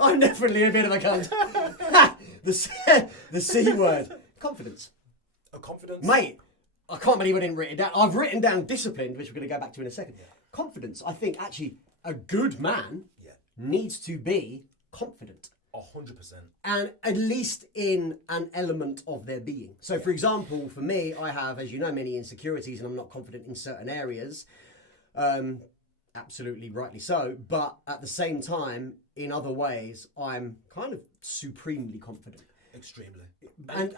I'm definitely a bit of a cunt. The C word. Confidence. A confidence? Mate, I can't believe I didn't write it down. I've written down disciplined, which we're going to go back to in a second. Yeah. Confidence. I think actually a good man Yeah. needs to be confident. 100%. And at least in an element of their being. So, for example, for me, I have, as you know, many insecurities and I'm not confident in certain areas. Absolutely rightly so. But at the same time, in other ways, I'm kind of supremely confident. Extremely. And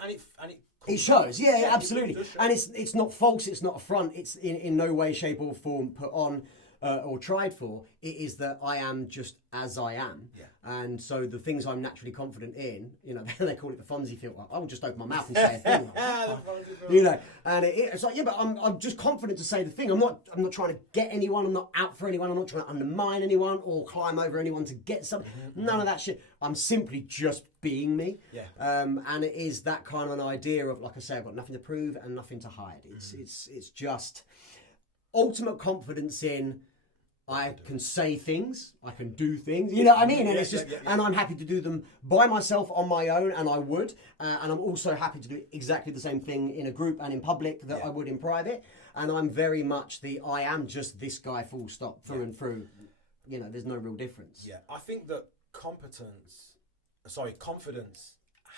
It it shows, yeah, absolutely. It does show. And it's not false, it's not a front, it's in no way, shape or form put on or tried for. It is that I am just as I am. Yeah. And so the things I'm naturally confident in, you know, they call it the Fonzie filter. I will just open my mouth and say a thing. You know, and it's like, yeah, but I'm just confident to say the thing. I'm not trying to get anyone, I'm not out for anyone, I'm not trying to undermine anyone or climb over anyone to get something. None of that shit. I'm simply just being me. Yeah. And it is that kind of an idea of, like I say, I've got nothing to prove and nothing to hide. It's just ultimate confidence in I can say things, I can do things, you know what I mean? And it's just, and I'm happy to do them by myself on my own, and I would. And I'm also happy to do exactly the same thing in a group and in public that I would in private. And I'm very much I am just this guy full stop, through and through. You know, there's no real difference. Yeah, I think that confidence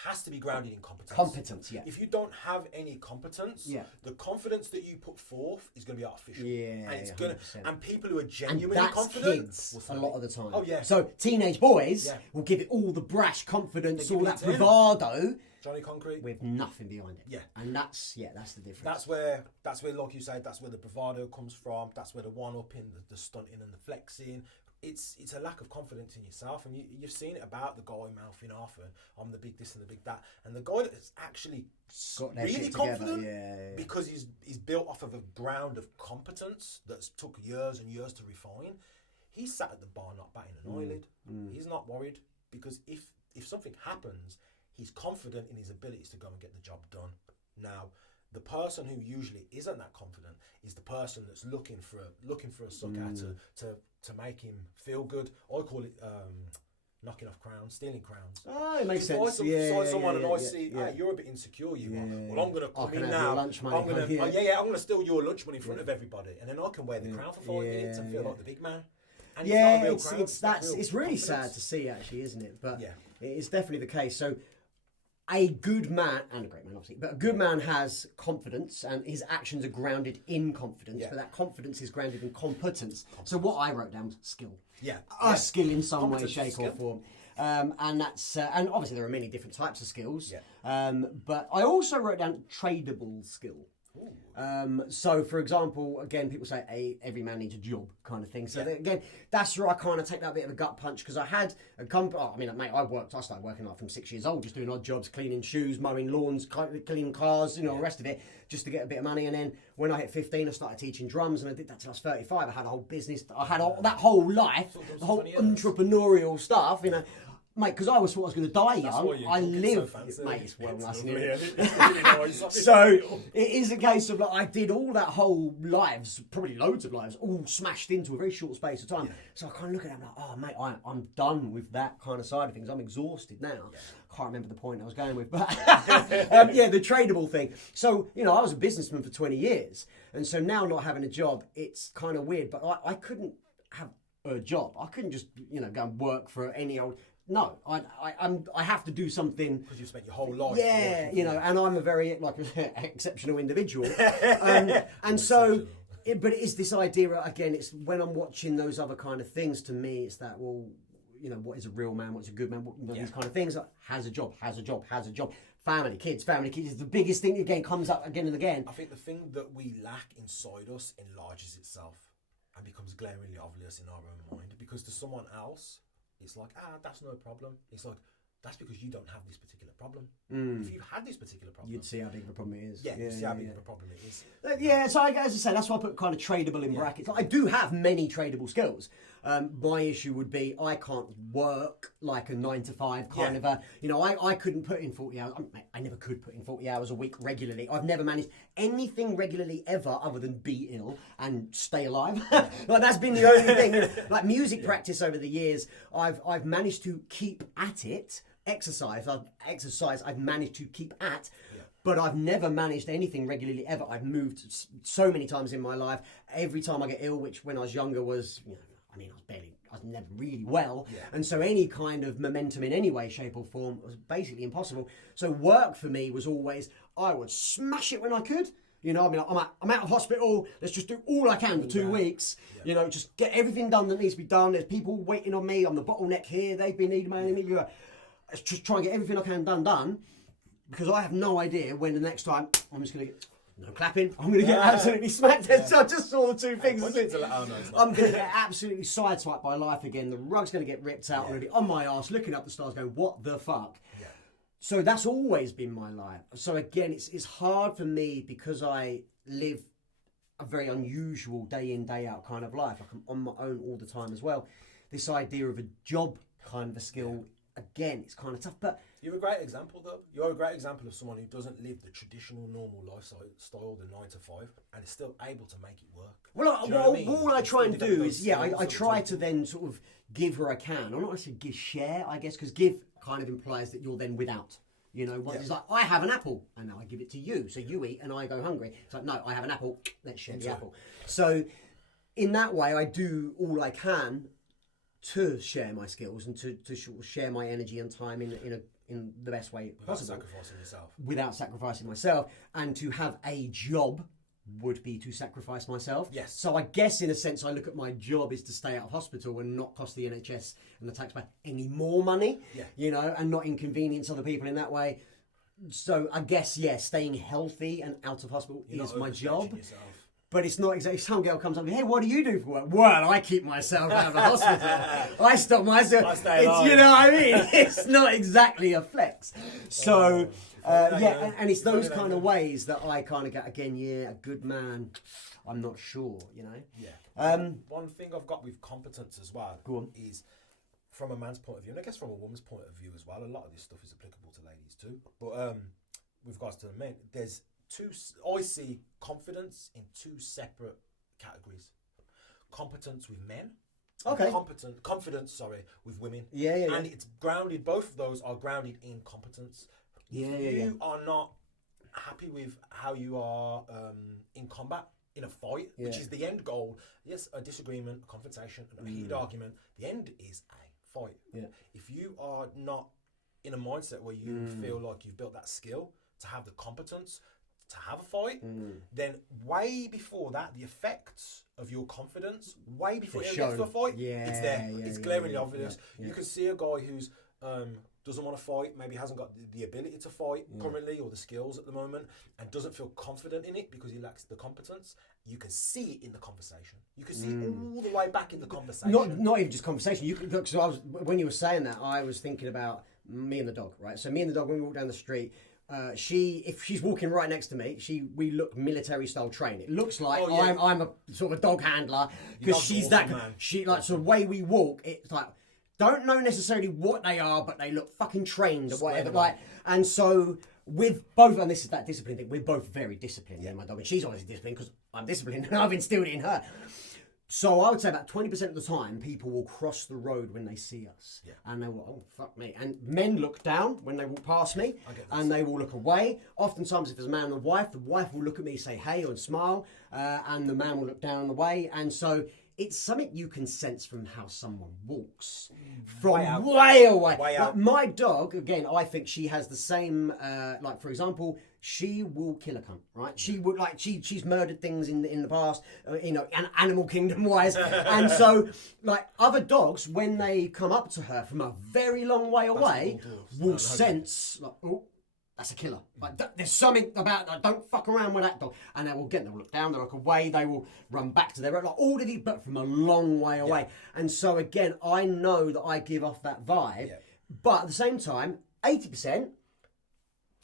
has to be grounded in competence. Competence, yeah. If you don't have any competence, Yeah. the confidence that you put forth is going to be artificial. Yeah, and it's 100%. and people who are And genuinely that's confident kids will a suddenly- lot of the time. Oh yeah. So teenage boys Yeah. will give it all the brash confidence, They all give that it 10. bravado, Johnny Concrete. with nothing behind it. Yeah. And that's the difference. That's where, like you said, that's where the bravado comes from. That's where the one-upping, the stunting and the flexing. It's a lack of confidence in yourself, and you've seen it about the guy mouthing off and I'm the big this and the big that, and the guy that's actually got their really shit together. confident Yeah. because he's built off of a ground of competence that's took years and years to refine. He's sat at the bar not batting an eyelid. He's not worried because if something happens, he's confident in his abilities to go and get the job done. Now, the person who usually isn't that confident is the person that's looking for a sucker to make him feel good. I call it knocking off crowns, stealing crowns. Oh, it makes If I sense. saw someone and I see, yeah. hey, you're a bit insecure, you are. Yeah. Well, I'm going to I come can in have your now. lunch money, I'm going to, yeah. I'm going to steal your lunch money in front of everybody, and then I can wear the crown for 5 minutes and feel like the big man. And Yeah, it's not a real crown, not real it's really confidence. sad to see, actually, isn't it? But Yeah. it is definitely the case. So a good man, and a great man obviously, but a good man has confidence and his actions are grounded in confidence, Yeah. but that confidence is grounded in competence. So what I wrote down was skill. Yeah. A skill in some way, Competence is shape or skill. form. And that's and obviously there are many different types of skills. Yeah. But I also wrote down tradable skill. So, for example, again, people say every man needs a job kind of thing. So, again, that's where I kind of take that bit of a gut punch because I had a company. I mean, mate, I started working like from 6 years old, just doing odd jobs, cleaning shoes, mowing lawns, cleaning cars, you know, the rest of it, just to get a bit of money. And then when I hit 15, I started teaching drums, and I did that till I was 35. I had a whole business. I had that whole life, the whole entrepreneurial stuff, you know. Mate, because I always thought I was going to die young. I live, mate, it's well nice in here. So it is a case of like I did all that whole lives, probably loads of lives, all smashed into a very short space of time. So I kind of look at it, I'm like, oh mate, I'm done with that kind of side of things. I'm exhausted now. Can't remember the point I was going with, but yeah, the tradable thing. So, you know, I was a businessman for 20 years, and so now not having a job, it's kind of weird. But I couldn't have a job. I couldn't just, you know, go and work for any old. No, I have to do something. Because you spent your whole life. Yeah, you know, and I'm a very exceptional individual, and so. But it is this idea again. It's when I'm watching those other kind of things. To me, it's that you know, what is a real man? What's a good man? What, you know, these kind of things. Like, has a job. Family, kids is the biggest thing. Again, comes up again and again. I think the thing that we lack inside us enlarges itself and becomes glaringly obvious in our own mind. Because to someone else, it's like, that's no problem. It's like, that's because you don't have this particular problem. If you had this particular problem, You'd see how big the problem it is. you'd see how big of a problem it is. Yeah, so as I say, that's why I put kind of tradable in brackets. Like, I do have many tradable skills. My issue would be I can't work like a 9 to 5 kind of a, I couldn't put in 40 hours. I never could put in 40 hours a week regularly. I've never managed anything regularly ever other than be ill and stay alive. Like that's been the only thing. Like music practice over the years, I've managed to keep at it. Exercise I've managed to keep at. But I've never managed anything regularly ever. I've moved so many times in my life. Every time I get ill, which when I was younger was, I was never really well. Yeah. And so any kind of momentum in any way, shape or form was basically impossible. So work for me was always, I would smash it when I could. I'm out of hospital. Let's just do all I can for 2 weeks. Yeah. Just get everything done that needs to be done. There's people waiting on me. I'm the bottleneck here. They've been emailing me. Let's just try and get everything I can done. Because I have no idea when the next time I'm just going to get no clapping. I'm going to get absolutely smacked. So I just saw the two things. I'm going to get absolutely sideswiped by life again. The rug's going to get ripped out already on my arse, looking up the stars, going, "What the fuck?" Yeah. So that's always been my life. So again, it's hard for me because I live a very unusual day in, day out kind of life. Like I'm on my own all the time as well. This idea of a job kind of a skill, again, it's kind of tough, but. You're a great example, though. You're a great example of someone who doesn't live the traditional, normal lifestyle, the 9 to 5, and is still able to make it work. Well, all I try and do is, I try to then sort of give her a can. I'm not necessarily give share, I guess, because give kind of implies that you're then without. It's like, I have an apple, and now I give it to you, so you eat, and I go hungry. It's like, no, I have an apple, let's share the apple. So, in that way, I do all I can to share my skills and to share my energy and time in the best way possible. Without sacrificing myself. And to have a job would be to sacrifice myself. Yes. So I guess in a sense I look at my job is to stay out of hospital and not cost the NHS and the taxpayer any more money. Yeah. And not inconvenience other people in that way. So I guess, staying healthy and out of hospital is my job. But it's not exactly, some girl comes up and hey, what do you do for work? Well, I keep myself out of the hospital. I stop myself. I stay alive. You know what I mean? It's not exactly a flex. So, and it's those kind of ways that I kind of get, again, a good man. I'm not sure, Yeah. One thing I've got with competence as well is from a man's point of view, and I guess from a woman's point of view as well, a lot of this stuff is applicable to ladies too. But with regards to the men, I see confidence in two separate categories. Competence with men. Okay. Confidence, with women. Yeah. And it's grounded, both of those are grounded in competence. If you are not happy with how you are in combat, in a fight, which is the end goal. Yes, a disagreement, a confrontation, and a heated argument. The end is a fight. Yeah. If you are not in a mindset where you feel like you've built that skill to have the competence to have a fight, then way before that, the effects of your confidence, way before it gets to a fight, it's there. It's glaringly obvious. Yeah. You can see a guy who's doesn't want to fight, maybe hasn't got the ability to fight currently or the skills at the moment, and doesn't feel confident in it because he lacks the competence. You can see it in the conversation. You can see all the way back in the conversation. Not even just conversation. You can look. So when you were saying that, I was thinking about me and the dog. Right. So me and the dog, when we walk down the street. If she's walking right next to me, we look military style trained. It looks like I'm a sort of a dog handler because she's awesome, that. Man. She like so the way we walk. It's like don't know necessarily what they are, but they look fucking trained or whatever. Like and so with both, and this is that discipline thing. We're both very disciplined. Yeah, my dog, and she's obviously disciplined because I'm disciplined and I've instilled it in her. So I would say about 20% of the time, people will cross the road when they see us. Yeah. And they will, oh, fuck me. And men look down when they walk past me, and they will look away. Oftentimes, if there's a man and a wife, the wife will look at me, say hey, and smile, and the man will look down the way. And so it's something you can sense from how someone walks. From way away. Like my dog, again, I think she has the same, like, for example, she will kill a cunt, right? She would she's murdered things in the past, animal kingdom wise, and so like other dogs when they come up to her from a very long way away will sense like, oh, that's a killer. Like there's something about that. Don't fuck around with that dog, and they'll look down, they'll look away, they will run back to their like all of these, but from a long way away. And so again, I know that I give off that vibe, but at the same time, 80%.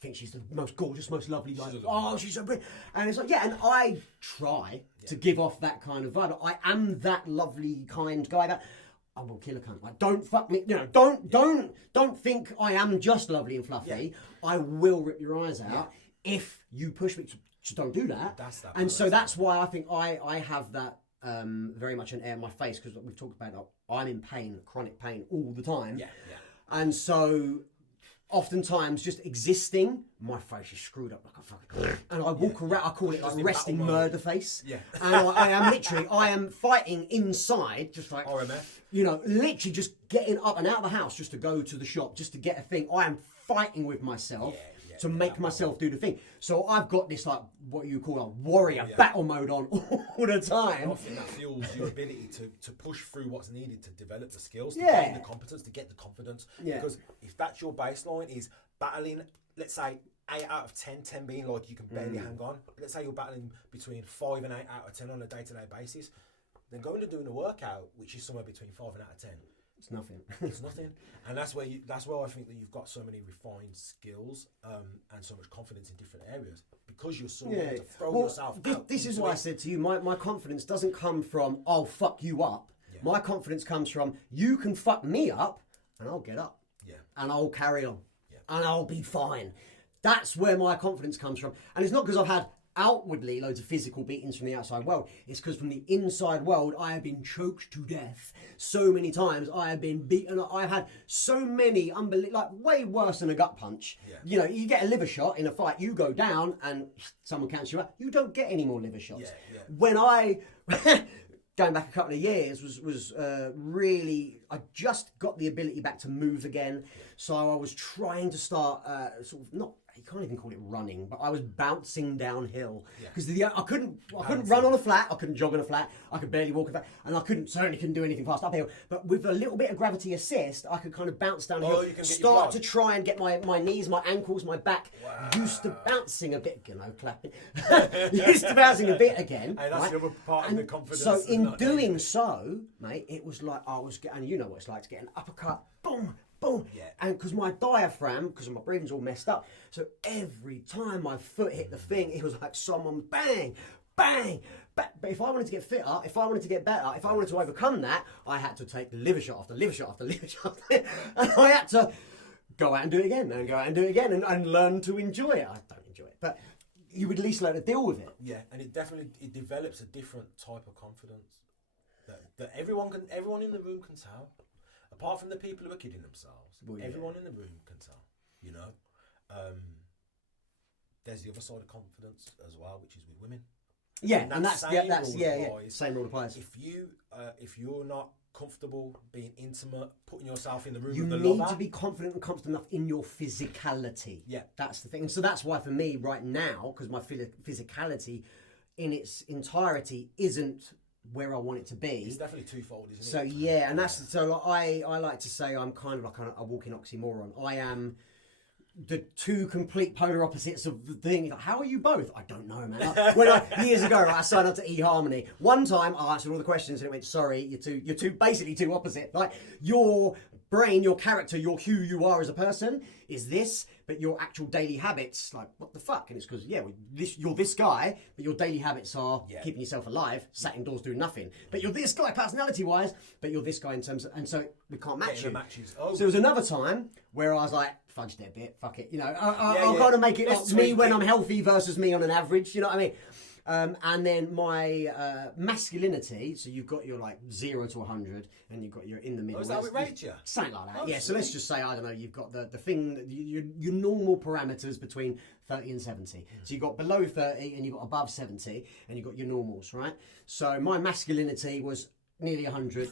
think she's the most gorgeous, most lovely. Like, She's a oh, she's so pretty. And it's like, yeah, and I try to give off that kind of vibe. I am that lovely, kind guy that I will kill a cunt. Like, don't fuck me. You know, don't think I am just lovely and fluffy. I will rip your eyes out if you push me. Just don't do that. And so that's why I think I have that very much an air in my face, because we've talked about I'm in pain, chronic pain all the time. And so oftentimes just existing, my face is screwed up like a fucking... And I walk around, I call it like resting murder face. And I am fighting inside, just like... RMF. You know, literally just getting up and out of the house just to go to the shop, just to get a thing. I am fighting with myself to make myself do the thing. So I've got this, like, what you call a warrior battle mode on all the time. I think that fuels your ability to push through what's needed to develop the skills, to gain the competence, to get the confidence. Because if that's your baseline, is battling, let's say, 8 out of 10, 10 being like you can barely hang on. Let's say you're battling between 5 and 8 out of 10 on a day-to-day basis. Then going to doing a workout, which is somewhere between 5 and out of 10. It's nothing. It's nothing. And that's where I think that you've got so many refined skills and so much confidence in different areas, because you're so able to throw yourself out. This is why I said to you, my confidence doesn't come from, I'll fuck you up. My confidence comes from, you can fuck me up and I'll get up. And I'll carry on. And I'll be fine. That's where my confidence comes from. And it's not because I've had outwardly loads of physical beatings from the outside world. It's because from the inside world, I have been choked to death so many times. I have been beaten. I've had so many like way worse than a gut punch. You know, you get a liver shot in a fight, you go down and someone counts you out. You don't get any more liver shots. When I going back a couple of years was really, I just got the ability back to move again. So I was trying to start sort of not. You can't even call it running, but I was bouncing downhill because I couldn't run on a flat, I couldn't jog on a flat, I could barely walk a flat, and I certainly couldn't do anything fast uphill. But with a little bit of gravity assist, I could kind of bounce downhill, start to try and get my knees, my ankles, my back used to bouncing a bit, clapping, used to bouncing a bit again. And that's the other part of the confidence. So in doing so, mate, it was like I was getting, you know what it's like to get an uppercut, boom. Boom. And because my diaphragm, because my breathing's all messed up, so every time my foot hit the thing, it was like someone bang, bang, bang. But if I wanted to get fitter, if I wanted to get better, if I wanted to overcome that, I had to take liver shot after liver shot after liver shot, and I had to go out and do it again, and go out and do it again, and learn to enjoy it. I don't enjoy it, but you would at least learn to deal with it. And it develops a different type of confidence that everyone in the room can tell. Apart from the people who are kidding themselves, everyone in the room can tell, you know. There's the other side of confidence as well, which is with women. And that's same rule applies. If you're not comfortable being intimate, putting yourself in the room you with the need lover, to be confident and comfortable enough in your physicality. That's the thing. And so that's why for me right now, because my physicality in its entirety isn't where I want it to be. It's definitely twofold, isn't it? So and that's so I like to say I'm kind of like a walking oxymoron. I am the two complete polar opposites of the thing. Like, how are you both? I don't know, man. Years ago, I signed up to eHarmony. One time, I answered all the questions and it went, "Sorry, you're basically two opposite. Like your brain, your character, who you are as a person is this, but your actual daily habits, like what the fuck?" And it's because you're this guy, but your daily habits are keeping yourself alive, sat indoors doing nothing. But you're this guy personality-wise, but you're this guy in terms of, and so we can't match you. So there was another time where I was like, fudged it a bit, fuck it, you know. I'll kind of make it like me when I'm healthy versus me on an average, you know what I mean? And then my masculinity, so you've got your like 0 to 100, and you've got your in the middle. Oh, is that what we rate you? Something like that, so let's just say, I don't know, you've got the thing, that your normal parameters between 30 and 70. So you've got below 30 and you've got above 70, and you've got your normals, right? So my masculinity was nearly 100,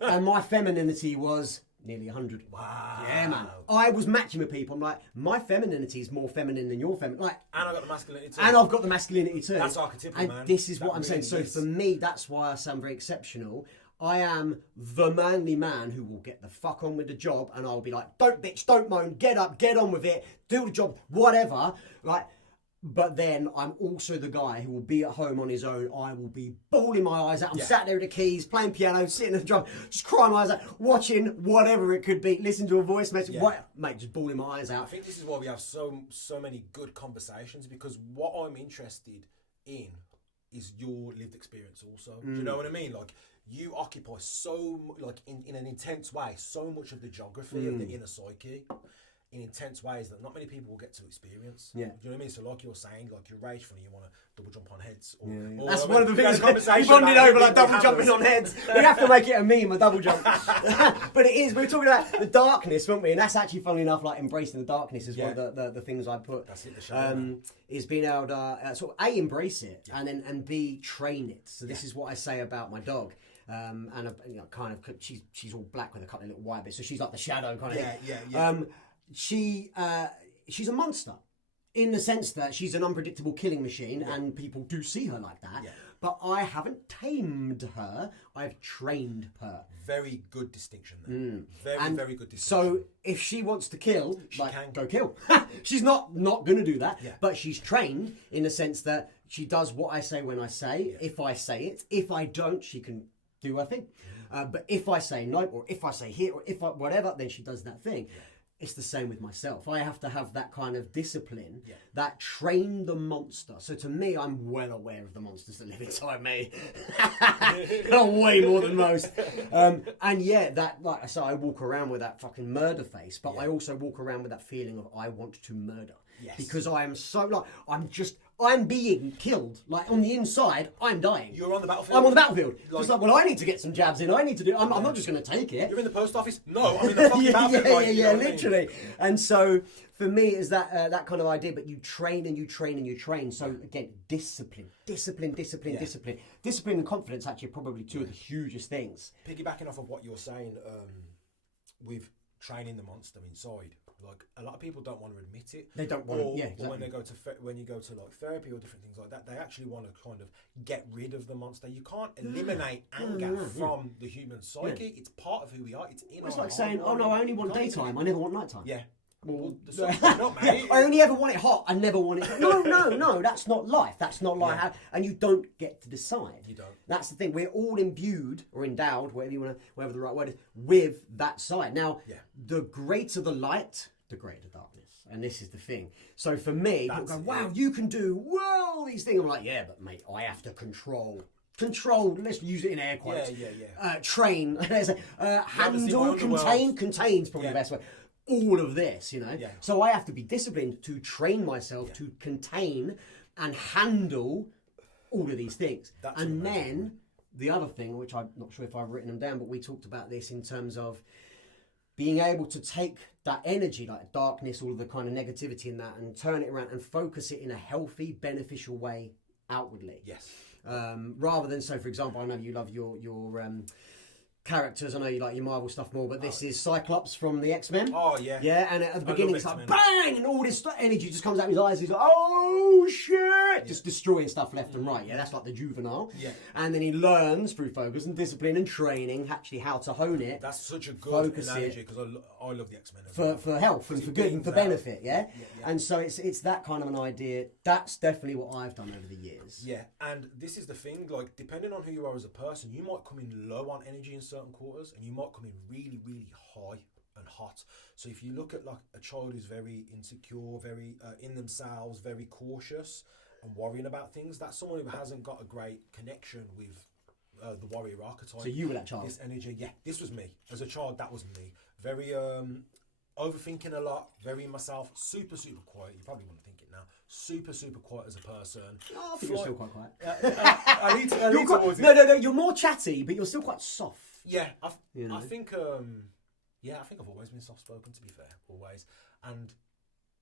and my femininity was nearly 100. Wow. Yeah, man. I was matching with people. I'm like, my femininity is more feminine than your feminine. Like, and I've got the masculinity too. And I've got the masculinity too. That's archetypal, and man. This is what I'm saying. So for me, that's why I sound very exceptional. I am the manly man who will get the fuck on with the job, and I'll be like, don't bitch, don't moan, get up, get on with it, do the job, whatever. Like, But then I'm also the guy who will be at home on his own. I will be bawling my eyes out. I'm sat there with the keys, playing piano, sitting at the drum, just crying my eyes out, watching whatever it could be, listening to a voice message. Mate, just bawling my eyes out. I think this is why we have so many good conversations, because what I'm interested in is your lived experience also. Do you know what I mean? Like, you occupy in an intense way, so much of the geography of the inner psyche in intense ways that not many people will get to experience. Yeah. Do you know what I mean? So like you're saying, like you're rage funny, you want to double jump on heads. Or that's one of the things we bonded over, like double jumping on heads. We have to make it a meme, a double jump. But it is, we were talking about the darkness, weren't we? And that's actually, funnily enough, like embracing the darkness is one of the things I put. That's it, the Shaman. Is being able to sort of A, embrace it, and B, train it. So this is what I say about my dog. And kind of, she's all black with a couple of little white bits, so she's like the shadow kind of thing. She's a monster in the sense that she's an unpredictable killing machine, and people do see her like that. Yeah. But I haven't tamed her; I've trained her. Very good distinction there. Very good distinction. So if she wants to kill, she can go kill. She's not going to do that, but she's trained in the sense that she does what I say when I say. Yeah. If I say it, if I don't, she can do her thing. But if I say no, or if I say here, or if I whatever, then she does that thing. Yeah. It's the same with myself. I have to have that kind of discipline that train the monster. So to me, I'm well aware of the monsters that live inside me. Way more than most. And that, like I say, I walk around with that fucking murder face, but I also walk around with that feeling of I want to murder. Yes. Because I am so I'm being killed. Like on the inside, I'm dying. You're on the battlefield? I'm on the battlefield. It's like, well, I need to get some jabs in. I need to do. I'm not just going to take it. You're in the post office? No, I'm in the fucking battlefield. Literally. And so for me, is that kind of idea. But you train and you train and you train. So again, discipline. Discipline and confidence actually are probably two of the hugest things. Piggybacking off of what you're saying, with training the monster inside. Like, a lot of people don't want to admit it. They don't want to, exactly. Or when you go to like therapy or different things like that, they actually want to kind of get rid of the monster. You can't eliminate anger from the human psyche. Yeah. It's part of who we are. It's in our It's like saying, oh no, I only want daytime. I never want nighttime. Yeah. Well, not, mate. I only ever want it hot. I never want it. No. That's not life. That's not life. Yeah. And you don't get to decide. You don't. That's the thing. We're all imbued or endowed, whatever the right word is, with that side. Now, the greater the light, the greater the darkness. And this is the thing. So for me, people go, wow, you can do these things. I'm like, yeah, but mate, I have to control, let's use it in air quotes. Train, handle, contain's probably the best way. All of this, So I have to be disciplined to train myself to contain and handle all of these things. And then the other thing, which I'm not sure if I've written them down, but we talked about this in terms of being able to take that energy, like darkness, all of the kind of negativity in that, and turn it around and focus it in a healthy, beneficial way outwardly. Yes. Rather than, so for example, I know you love your characters. I know you like your Marvel stuff more, but this is Cyclops from the X-Men. Oh, yeah. Yeah, and at the beginning it's like bang, and all this energy just comes out of his eyes. He's like, oh shit! Just destroying stuff left and right. Yeah, that's like the juvenile. Yeah. And then he learns through focus and discipline and training actually how to hone it. That's such a good analogy, because I love the X-Men for health and for good and for benefit. Yeah? And so it's that kind of an idea. That's definitely what I've done over the years. Yeah, and this is the thing. Like, depending on who you are as a person, you might come in low on energy in certain quarters, and you might come in really, really high and hot. So if you look at like a child who's very insecure, very in themselves, very cautious and worrying about things, that's someone who hasn't got a great connection with the warrior archetype. So you were that child? This energy, this was me. As a child, that was me. Very overthinking a lot, very myself, super, super quiet. You probably wouldn't think it now. Super, super quiet as a person. Oh, I think you're still quite quiet. I need to No, you're more chatty, but you're still quite soft. Yeah, I think I've always been soft-spoken, to be fair, always. And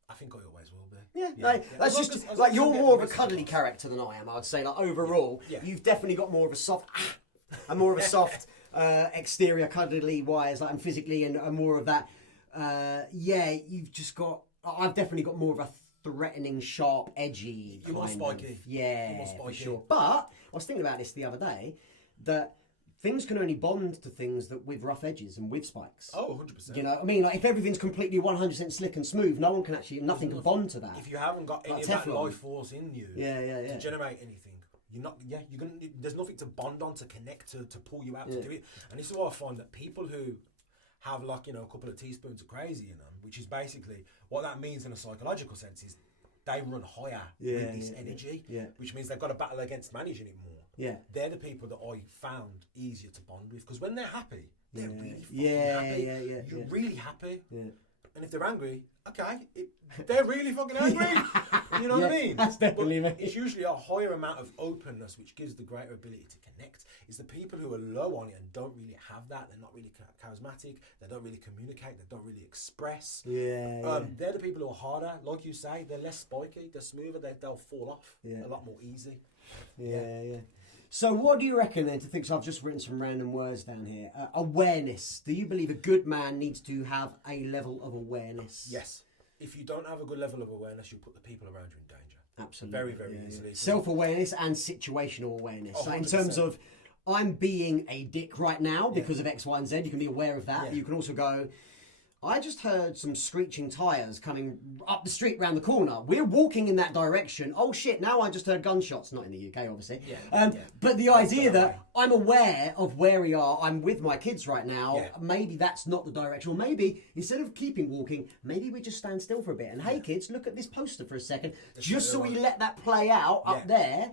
I think I always will be. That's just like you're more of a cuddly character than I am, I would say. Like overall, you've definitely got more of a soft, exterior, cuddly wise, like, and physically, and more of that. You've just got. I've definitely got more of a threatening, sharp, edgy. You're more spiky. For sure. But I was thinking about this the other day, that things can only bond to things that with rough edges and with spikes. Oh, 100%. You know what I mean? Like, if everything's completely 100% slick and smooth, nothing can bond to that. If you haven't got any Like of that Teflon. life force in you to generate anything, there's nothing to bond on, to connect to pull you out to do it. And this is why I find that people who have like, a couple of teaspoons of crazy in them, which is basically what that means in a psychological sense, is they run higher with this energy, which means they've got to battle against managing it more. Yeah. They're the people that I found easier to bond with, because when they're happy, they're really fucking happy. You're really happy. Yeah. And if they're angry, okay, they're really fucking angry. You know what I mean? That's definitely me. It's usually a higher amount of openness which gives the greater ability to connect. It's the people who are low on it and don't really have that. They're not really charismatic. They don't really communicate. They don't really express. They're the people who are harder. Like you say, they're less spiky. They're smoother. They'll fall off a lot more easy. Yeah. So what do you reckon then, to think, so I've just written some random words down here. Awareness. Do you believe a good man needs to have a level of awareness? Yes. If you don't have a good level of awareness, you'll put the people around you in danger. Absolutely. Very, very easily. Self-awareness and situational awareness. So in 100%. terms of, I'm being a dick right now because of X, Y, and Z, you can be aware of that. But you can also go, I just heard some screeching tyres coming up the street round the corner. We're walking in that direction. Oh shit, now I just heard gunshots. Not in the UK, obviously. But the idea that I'm aware of where we are, I'm with my kids right now, maybe that's not the direction. Or maybe, instead of keeping walking, maybe we just stand still for a bit. And hey kids, look at this poster for a second. Just so we let that play out up there.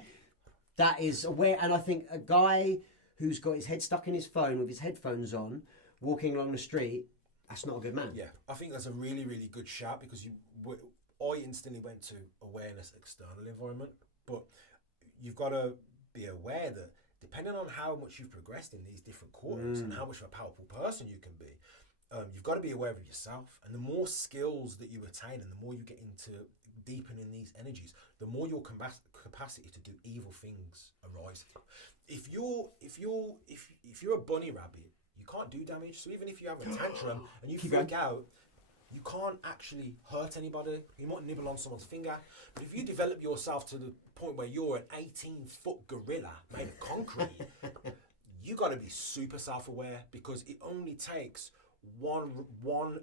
That is aware. And I think a guy who's got his head stuck in his phone with his headphones on, walking along the street, that's not a good man. Yeah, I think that's a really, really good shout, because I instantly went to awareness, external environment, but you've got to be aware that depending on how much you've progressed in these different quarters and how much of a powerful person you can be, you've got to be aware of yourself. And the more skills that you attain and the more you get into deepening these energies, the more your capacity to do evil things arises. If you're a bunny rabbit, you can't do damage. So even if you have a tantrum and you freak out, you can't actually hurt anybody. You might nibble on someone's finger. But if you develop yourself to the point where you're an 18-foot gorilla made of concrete, you got to be super self-aware, because it only takes one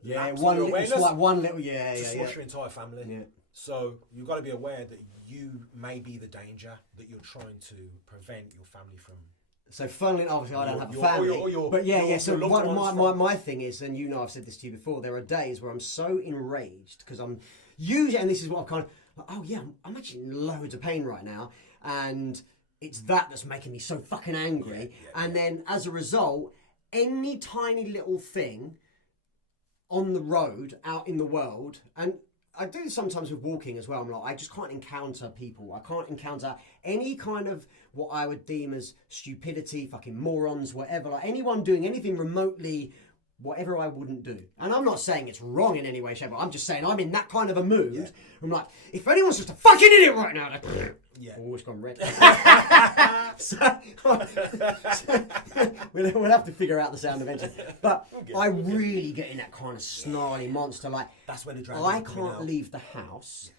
lapse of your awareness to smush your entire family. Yeah. So you've got to be aware that you may be the danger that you're trying to prevent your family from. So funnily, obviously I don't have a family, so my thing is, and I've said this to you before, there are days where I'm so enraged because I'm usually, and this is what I'm I'm actually in loads of pain right now, and it's that's making me so fucking angry. And then as a result, any tiny little thing on the road, out in the world, and I do this sometimes with walking as well. I'm like, I just can't encounter people. I can't encounter any kind of what I would deem as stupidity, fucking morons, whatever. Like anyone doing anything remotely, whatever I wouldn't do. And I'm not saying it's wrong in any way, shape, but I'm just saying I'm in that kind of a mood. Yeah. I'm like, if anyone's just a fucking idiot right now, like, oh, it's gone red. We'll have to figure out the sound eventually. But I really get in that kind of snarly monster. Like, that's when I can't leave the house.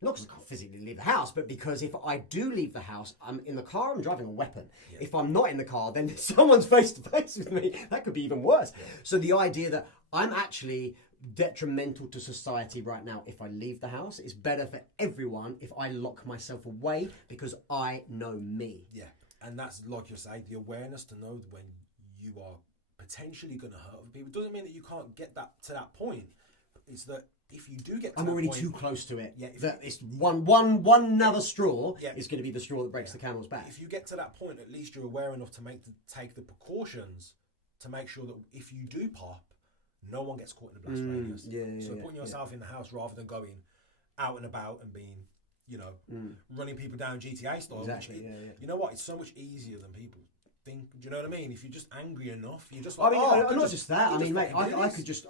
Not because I can't physically leave the house, but because if I do leave the house, I'm in the car, I'm driving a weapon. Yeah. If I'm not in the car, then someone's face to face with me. That could be even worse. Yeah. So the idea that I'm actually detrimental to society right now if I leave the house, it's better for everyone if I lock myself away because I know me. Yeah, and that's like you're saying, the awareness to know when you are potentially going to hurt other people. It doesn't mean that you can't get that to that point. It's that if you do get to I'm that already point, too close to it. Yeah, that it's one another straw is going to be the straw that breaks the camel's back. If you get to that point, at least you're aware enough to take the precautions to make sure that if you do pop, no one gets caught in the blast radius. So putting yourself in the house rather than going out and about and being, running people down GTA style. Exactly. You know what? It's so much easier than people think. Do you know what I mean? If you're just angry enough, you're just like, not just that. I mean, mate, I could just,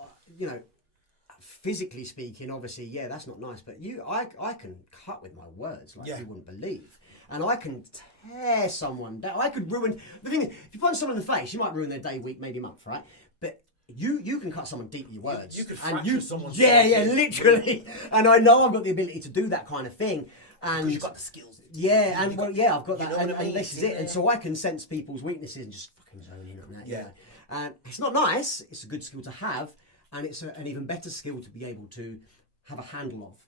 physically speaking, obviously, that's not nice. But I can cut with my words like you wouldn't believe. And I can tear someone down. I could ruin, the thing is, if you punch someone in the face, you might ruin their day, week, maybe month, right? But you can cut someone deep with your words. You could fracture someone's literally. And I know I've got the ability to do that kind of thing. And you've got the skills. I've got that. And this is it. And so I can sense people's weaknesses and just fucking zoning on that. Yeah. And it's not nice. It's a good skill to have, and it's an even better skill to be able to have a handle of.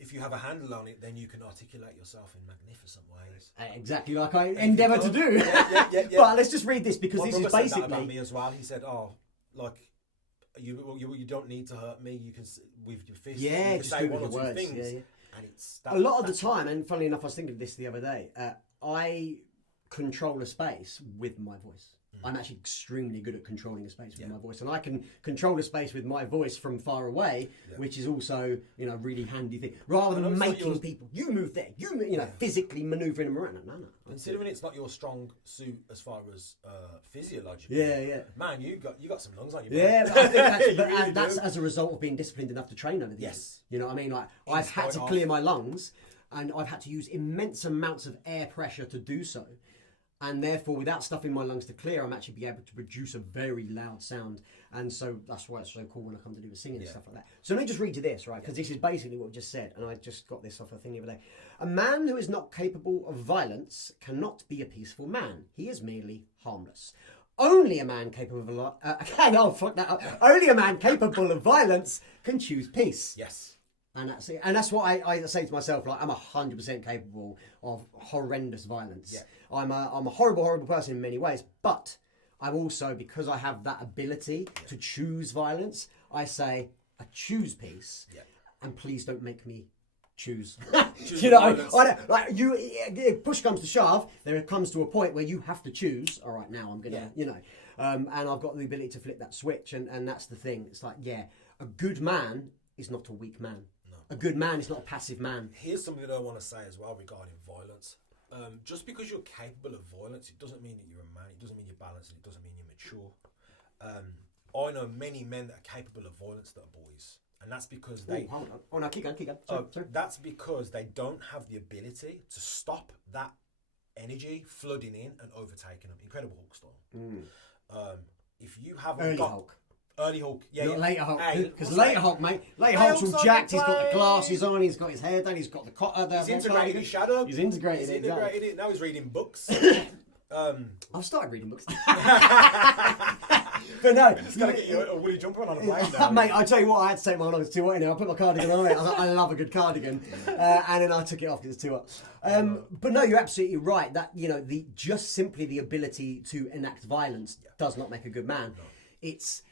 If you have a handle on it, then you can articulate yourself in magnificent ways. Exactly like I endeavour to do. Yeah. But let's just read this because My this is brother said basically that about me as well. He said, "Oh, like you don't need to hurt me. You can with your fists. Yeah, you can just say do it one with or your two words. things." Yeah. And it's A lot of the time, and funnily enough, I was thinking of this the other day. I control a space with my voice. I'm actually extremely good at controlling a space with my voice, and I can control a space with my voice from far away, which is also a really handy thing. Rather than making people you move there, physically manoeuvring them around. No. Considering it's not your strong suit as far as physiological. Yeah. Man, you got some lungs on you. Yeah, but I think that's as a result of being disciplined enough to train over the years. Yes. You know what I mean? Like I've had to clear my lungs, and I've had to use immense amounts of air pressure to do so. And therefore, without stuff in my lungs to clear, I'm actually be able to produce a very loud sound. And so that's why it's so cool when I come to do with singing and stuff like that. So let me just read you this, right? Because this is basically what we just said. And I just got this off a thing the other day. A man who is not capable of violence cannot be a peaceful man. He is merely harmless. Only a man capable of... Only a man capable of violence can choose peace. Yes. And that's it. And that's what I say to myself. Like I'm 100% capable of horrendous violence. Yeah. I'm a horrible person in many ways. But I'm also, because I have that ability to choose violence, I say I choose peace. Yeah. And please don't make me choose. Push comes to shove. There comes to a point where you have to choose. All right, now I'm gonna, and I've got the ability to flip that switch. And that's the thing. It's like, a good man is not a weak man. A good man is not a passive man. Here's something that I want to say as well regarding violence. Just because you're capable of violence, it doesn't mean that you're a man. It doesn't mean you're balanced. And it doesn't mean you're mature. I know many men that are capable of violence that are boys, and that's because they. Hold on. Oh no, keep going. Sorry. That's because they don't have the ability to stop that energy flooding in and overtaking them. Incredible Hulk style. If you haven't Early Hulk, Not later Hulk, because later Hulk, mate. Later Hulk's all jacked. He's got the glasses on. He's got his hair done. He's got the cotter. He's integrated his shadow. He's integrated it. Now he's reading books. I've started reading books. But no, just gotta get you a woolly jumper on a plane now. Mate, I tell you what, I had to take mine off. It's too hot in here. I put my cardigan on it. I love a good cardigan, and then I took it off because it's too hot. But no, you're absolutely right. That just simply the ability to enact violence does not make a good man. No. It's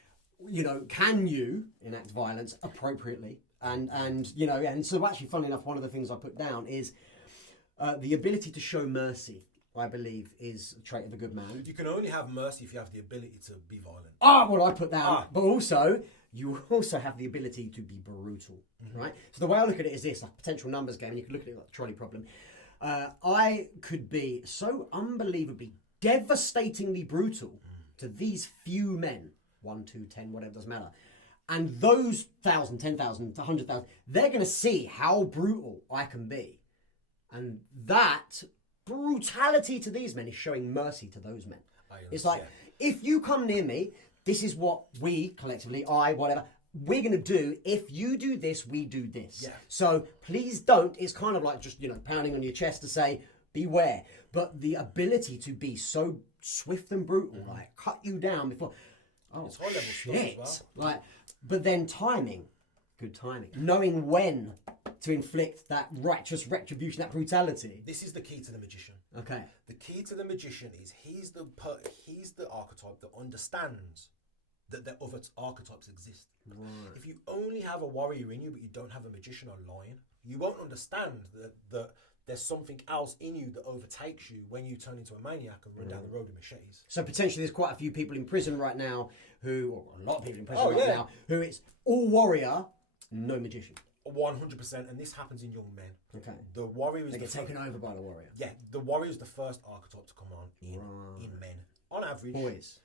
can you enact violence appropriately? And so actually, funnily enough, one of the things I put down is the ability to show mercy. I believe is a trait of a good man. You can only have mercy if you have the ability to be violent. Well, I put that. But also, you also have the ability to be brutal, right? So the way I look at it is this, like a potential numbers game, and you can look at it like a trolley problem. I could be so unbelievably, devastatingly brutal to these few men, 1, 2, 10, whatever, doesn't matter. And those 1,000, 10,000, 100,000, they're going to see how brutal I can be. And that brutality to these men is showing mercy to those men. It's like, if you come near me, this is what we collectively, we're going to do. If you do this, we do this. Yeah. So please don't. It's kind of like just, pounding on your chest to say, beware. But the ability to be so swift and brutal, like cut you down before. Oh, it's high level shit. Stuff as well. But then timing. Good timing. Knowing when to inflict that righteous retribution, that brutality. This is the key to the magician. Okay. The key to the magician is he's the archetype that understands that there other archetypes exist. Right. If you only have a warrior in you, but you don't have a magician or lion, you won't understand that there's something else in you that overtakes you when you turn into a maniac and run down the road with machetes. So potentially there's quite a few people in prison right now or a lot of people in prison now, who it's all warrior, no magician. 100%, and this happens in young men. Okay. The warrior is they get taken over by the warrior. Yeah, the warrior is the first archetype to come on in men. On average. Boys.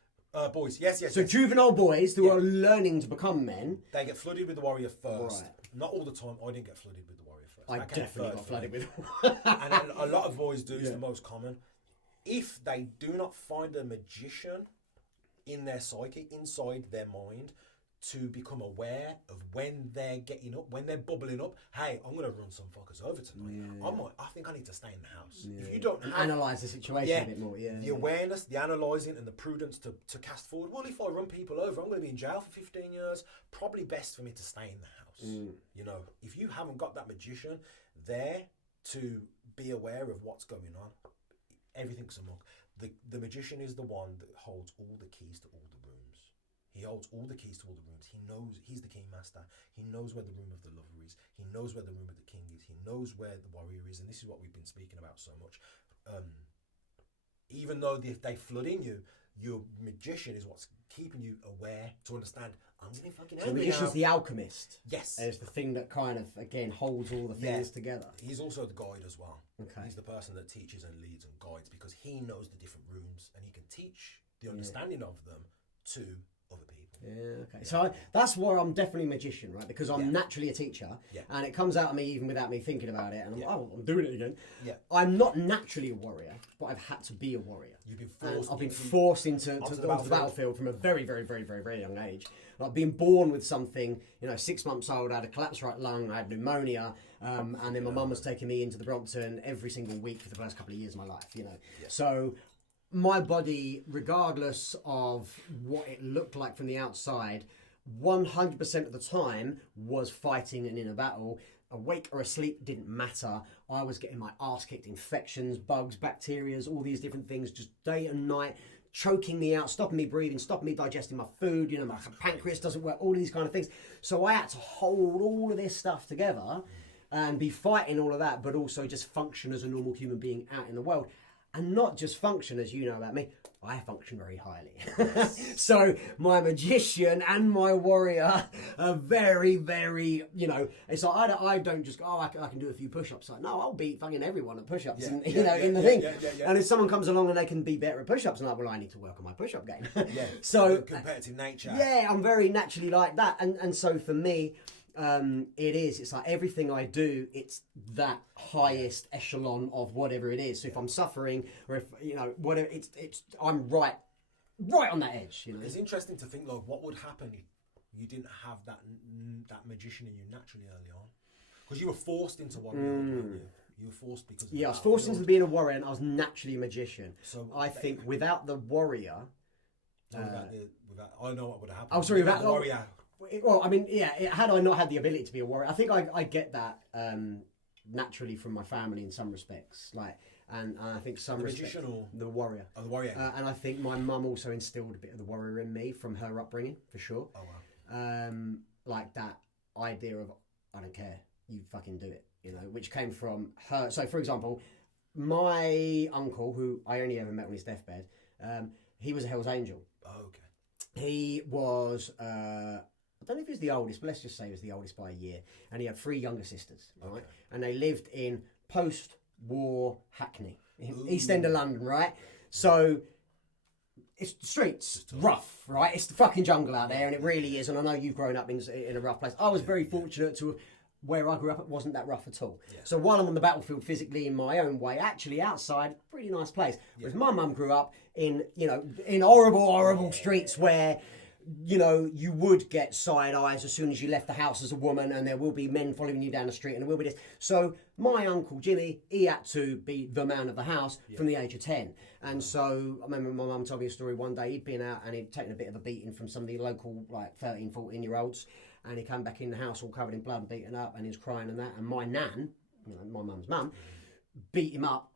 Boys, yes. So juvenile boys who are learning to become men. They get flooded with the warrior first. Right. Not all the time. I didn't get flooded with the warrior first. I definitely got flooded with and a lot of boys do. It's the most common. If they do not find a magician in their psyche, inside their mind, to become aware of when they're getting up, when they're bubbling up. Hey, I'm gonna run some fuckers over tonight. I think I need to stay in the house. If you don't analyze the situation a bit more, the awareness, the analysing, and the prudence to cast forward. Well, if I run people over, I'm going to be in jail for 15 years. Probably best for me to stay in the house. You know, if you haven't got that magician there to be aware of what's going on, everything's amok. The magician is the one that holds all the keys to all the rooms. He holds all the keys to all the rooms. He knows he's the king master. He knows where the room of the lover is. He knows where the room of the king is. He knows where the warrior is. And this is what we've been speaking about so much. Even though they flood in you, your magician is what's keeping you aware to understand. I'm getting fucking angry. So the magician's the alchemist. Yes. It's the thing that kind of, again, holds all the things together. He's also the guide as well. Okay. He's the person that teaches and leads and guides because he knows the different rooms and he can teach the understanding of them to other people. Yeah, okay. So that's why I'm definitely a magician, right? Because I'm naturally a teacher, and it comes out of me even without me thinking about it, and I'm doing it again. Yeah. I'm not naturally a warrior, but I've had to be a warrior. You've been forced. I've been forced onto the battlefield from a very, very, very, very, very young age. Like being born with something, 6 months old, I had a collapsed right lung, I had pneumonia, and then my mum was taking me into the Brompton every single week for the first couple of years of my life, So my body, regardless of what it looked like from the outside, 100% of the time was fighting and in a battle. Awake or asleep didn't matter. I was getting my ass kicked, infections, bugs, bacteria, all these different things, just day and night, choking me out, stopping me breathing, stopping me digesting my food, my pancreas doesn't work, all these kind of things. So I had to hold all of this stuff together and be fighting all of that, but also just function as a normal human being out in the world. And not just function, as you know about me, I function very highly. So my magician and my warrior are very, very, it's like I don't just go, I can do a few push-ups. Like, no, I'll beat fucking everyone at push-ups in the thing. And if someone comes along and they can be better at push-ups, I'm like, well, I need to work on my push-up game. So competitive nature. Yeah, I'm very naturally like that. And so for me, it's like everything I do, it's that highest echelon of whatever it is. So if I'm suffering or if whatever, it's I'm right on that edge. It's interesting to think, like, what would happen if you didn't have that magician in you naturally early on, because you were forced into warrior. You were forced because I was forced into being a warrior, and I was naturally a magician. So I think without the warrior, I know what would have happened. Oh, sorry, without the warrior. Well, I mean, had I not had the ability to be a warrior, I think I get that naturally from my family in some respects. And I think some respects, the warrior. Oh, the warrior. And I think my mum also instilled a bit of the warrior in me from her upbringing, for sure. Oh, wow. Like that idea of, I don't care, you fucking do it, which came from her. So, for example, my uncle, who I only ever met on his deathbed, he was a Hell's Angel. Oh, okay. He was... I don't know if he was the oldest, but let's just say he was the oldest by a year. And he had 3 younger sisters, right? Okay. And they lived in post-war Hackney, East End of London, right? So it's the streets, rough, right? It's the fucking jungle out there, and it really is. And I know you've grown up in a rough place. I was very fortunate to where I grew up, it wasn't that rough at all. Yeah. So while I'm on the battlefield physically in my own way, actually outside, pretty nice place. Whereas my mum grew up in horrible streets where... you would get side eyes as soon as you left the house as a woman, and there will be men following you down the street, and there will be this. So my uncle Jimmy, he had to be the man of the house from the age of 10. And so I remember my mum told me a story one day. He'd been out and he'd taken a bit of a beating from some of the local 13, 14-year-olds, and he came back in the house all covered in blood and beaten up, and he was crying and that. And my nan, my mum's mum, beat him up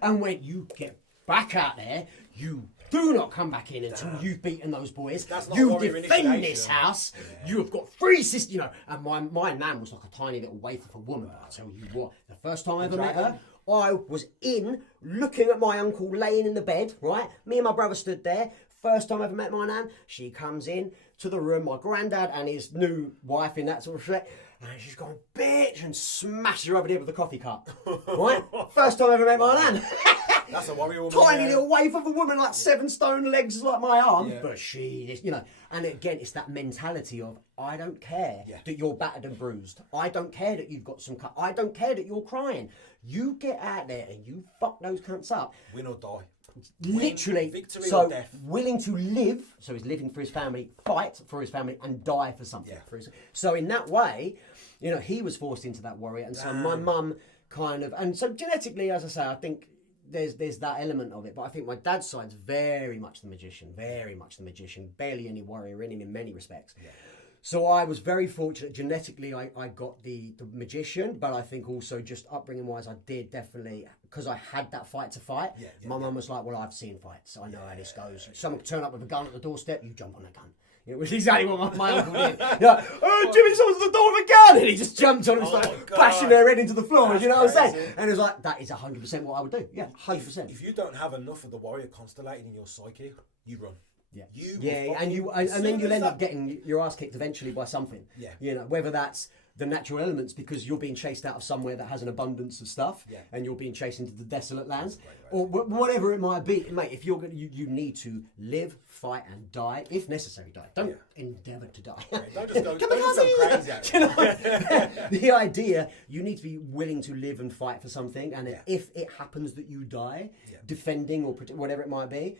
and went, "You get back out there, you do not come back in until you've beaten those boys. You defend this house. Yeah. You have got 3 sisters, And my nan was like a tiny little waif of a woman. But I tell you what, the first time I ever met her, I was looking at my uncle laying in the bed, right? Me and my brother stood there. First time I ever met my nan, she comes in to the room, my granddad and his new wife in that sort of shit, and she's gone, bitch, and smashes her over the head with a coffee cup. Right? First time I ever met my nan. That's a warrior woman. Tiny little waif of a woman, like 7 stone legs like my arm. Yeah. But she is, And again, it's that mentality of, I don't care that you're battered and bruised. I don't care that you've got some cut. I don't care that you're crying. You get out there and you fuck those cunts up. Win or die. Literally, victory so or death. willing to live, so he's living for his family, fight for his family, and die for something. Yeah. So in that way, he was forced into that warrior, and so my mum kind of, and so genetically, as I say, I think there's that element of it, but I think my dad's side's very much the magician, barely any warrior in him in many respects. Yeah. So I was very fortunate. Genetically, I got the magician, but I think also just upbringing-wise, I did definitely, because I had that fight to fight. My mum was like, well, I've seen fights. I know how this goes. Someone could turn up with a gun at the doorstep, you jump on a gun. It was exactly what my uncle did. Jimmy, someone's at the door with a gun! And he just jumped on and started bashing their head into the floor. That's you know what I'm crazy. saying? And it was like, that is 100% what I would do. Yeah, 100%. If you don't have enough of the warrior constellated in your psyche, you run. Yeah, and then you'll end up getting your ass kicked eventually by something. Yeah. Whether that's the natural elements because you're being chased out of somewhere that has an abundance of stuff, and you're being chased into the desolate lands, or whatever it might be, mate. If you're going, you need to live, fight, and die if necessary. Die. Don't endeavour to die. Don't just go crazy. The idea, you need to be willing to live and fight for something, and if it happens that you die, defending or whatever it might be,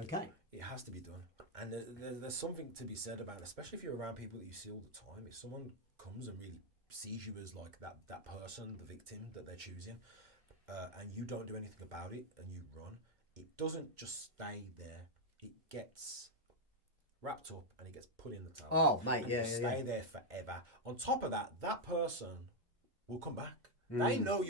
okay. It has to be done. And there's something to be said about, especially if you're around people that you see all the time, if someone comes and really sees you as like that person, the victim that they're choosing, and you don't do anything about it and you run, it doesn't just stay there. It gets wrapped up and it gets put in the towel. Oh, mate, and it'll stay there forever. On top of that, that person will come back. They know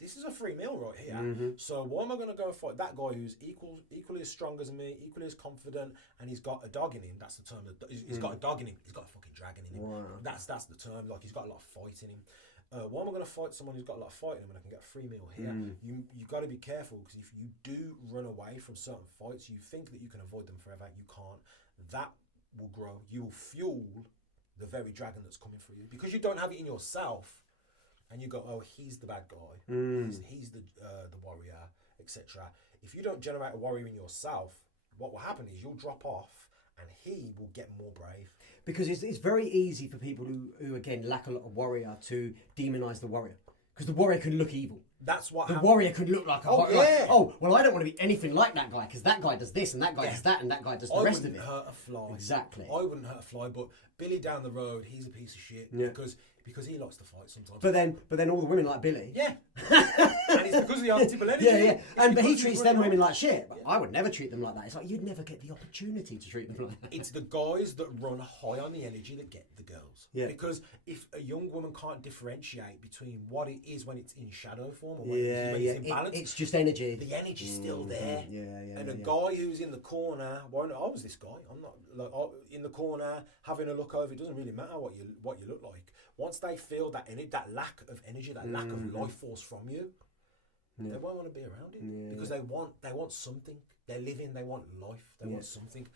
this is a free meal right here. So why am I going to go fight that guy who's equally as strong as me, equally as confident, and he's got a dog in him? That's the term. He's got a dog in him. He's got a fucking dragon in him. Wow. That's the term. Like, he's got a lot of fight in him. Why am I going to fight someone who's got a lot of fight in him when I can get a free meal here? You got to be careful, because if you do run away from certain fights, you think that you can avoid them forever. You can't. That will grow. You will fuel the very dragon that's coming for you, because you don't have it in yourself. And you go, oh, he's the bad guy. He's the warrior, etc. If you don't generate a warrior in yourself, what will happen is you'll drop off, and he will get more brave. Because it's very easy for people who again lack a lot of warrior to demonise the warrior, because the warrior can look evil. That's what the warrior can look like. Well, I don't want to be anything like that guy, because that guy does this and that guy does that and that guy does the rest of it. I wouldn't hurt a fly. Exactly. I wouldn't hurt a fly, but Billy down the road, he's a piece of shit because he likes to fight sometimes. But then all the women like Billy. Yeah. And it's because of the artificial energy. But he treats them women like shit. But I would never treat them like that. It's like you'd never get the opportunity to treat them like that. It's the guys that run high on the energy that get the girls. Yeah. Because if a young woman can't differentiate between what it is when it's in shadow form or when it's in balance, it's just energy. The energy's still there. And a guy guy who's in the corner, I was this guy. I'm not like in the corner having a look over. It doesn't really matter what you look like. Once they feel that that lack of energy, that lack of life force from you, they won't want to be around it because they want something. They're living. They want life. They want something.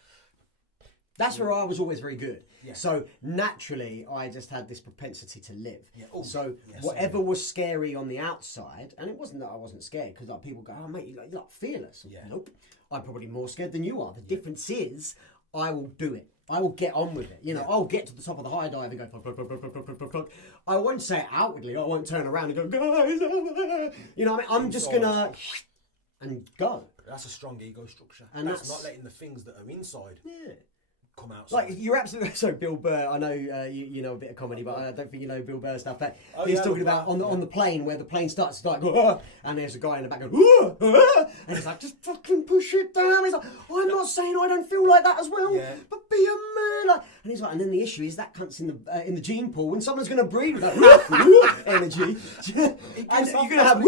That's where I was always very good. Yeah. So naturally, I just had this propensity to live. Yeah. So whatever was scary on the outside, and it wasn't that I wasn't scared, because like people go, "Oh mate, you're like fearless." Yeah. Nope. I'm probably more scared than you are. The difference is, I will do it. I will get on with it. I'll get to the top of the high dive and go, plug, plug, plug, plug, plug, plug, plug, plug. I won't say it outwardly. I won't turn around and go, guys. You know what I mean? I'm just going to and go. That's a strong ego structure. And that's not letting the things that are inside come out. Like, you're absolutely... So Bill Burr, I know you know a bit of comedy, but I don't think you know Bill Burr stuff. But he's talking about on the plane, where the plane starts to like, and there's a guy in the back going, and he's like, just fucking push it down. He's like, I'm not saying I don't feel like that as well, but be a man. Like, and he's like, and then the issue is that cunt's in the gene pool, and someone's going to breed with that energy, and you're going to have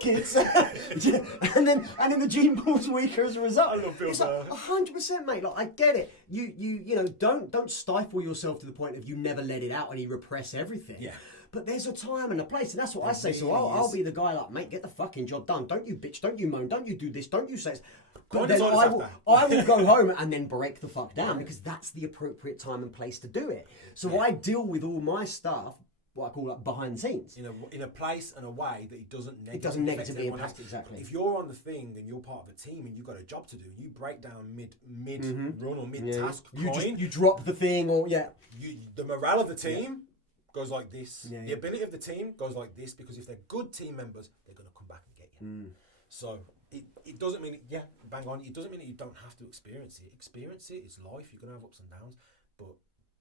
kids, and then the gene pool's weaker as a result. I love Bill Burr. Like, 100%, mate. Like, I get it. You know, don't stifle yourself to the point of you never let it out and you repress everything. Yeah. But there's a time and a place, and that's what I say. So I'll be the guy like, mate, get the fucking job done. Don't you bitch, don't you moan, don't you do this, don't you say this. But then I will go home and then break the fuck down, because that's the appropriate time and place to do it. So I deal with all my stuff, what I call like behind the scenes, in a place and a way that it doesn't negatively impact. Exactly. If you're on the thing and you're part of a team and you've got a job to do, you break down mid run or mid task. You drop the thing, or the morale of the team goes like this. The ability of the team goes like this, because if they're good team members, they're going to come back and get you. So it doesn't mean, bang on, it doesn't mean that you don't have to experience it. Experience it, it's life, you're going to have ups and downs, but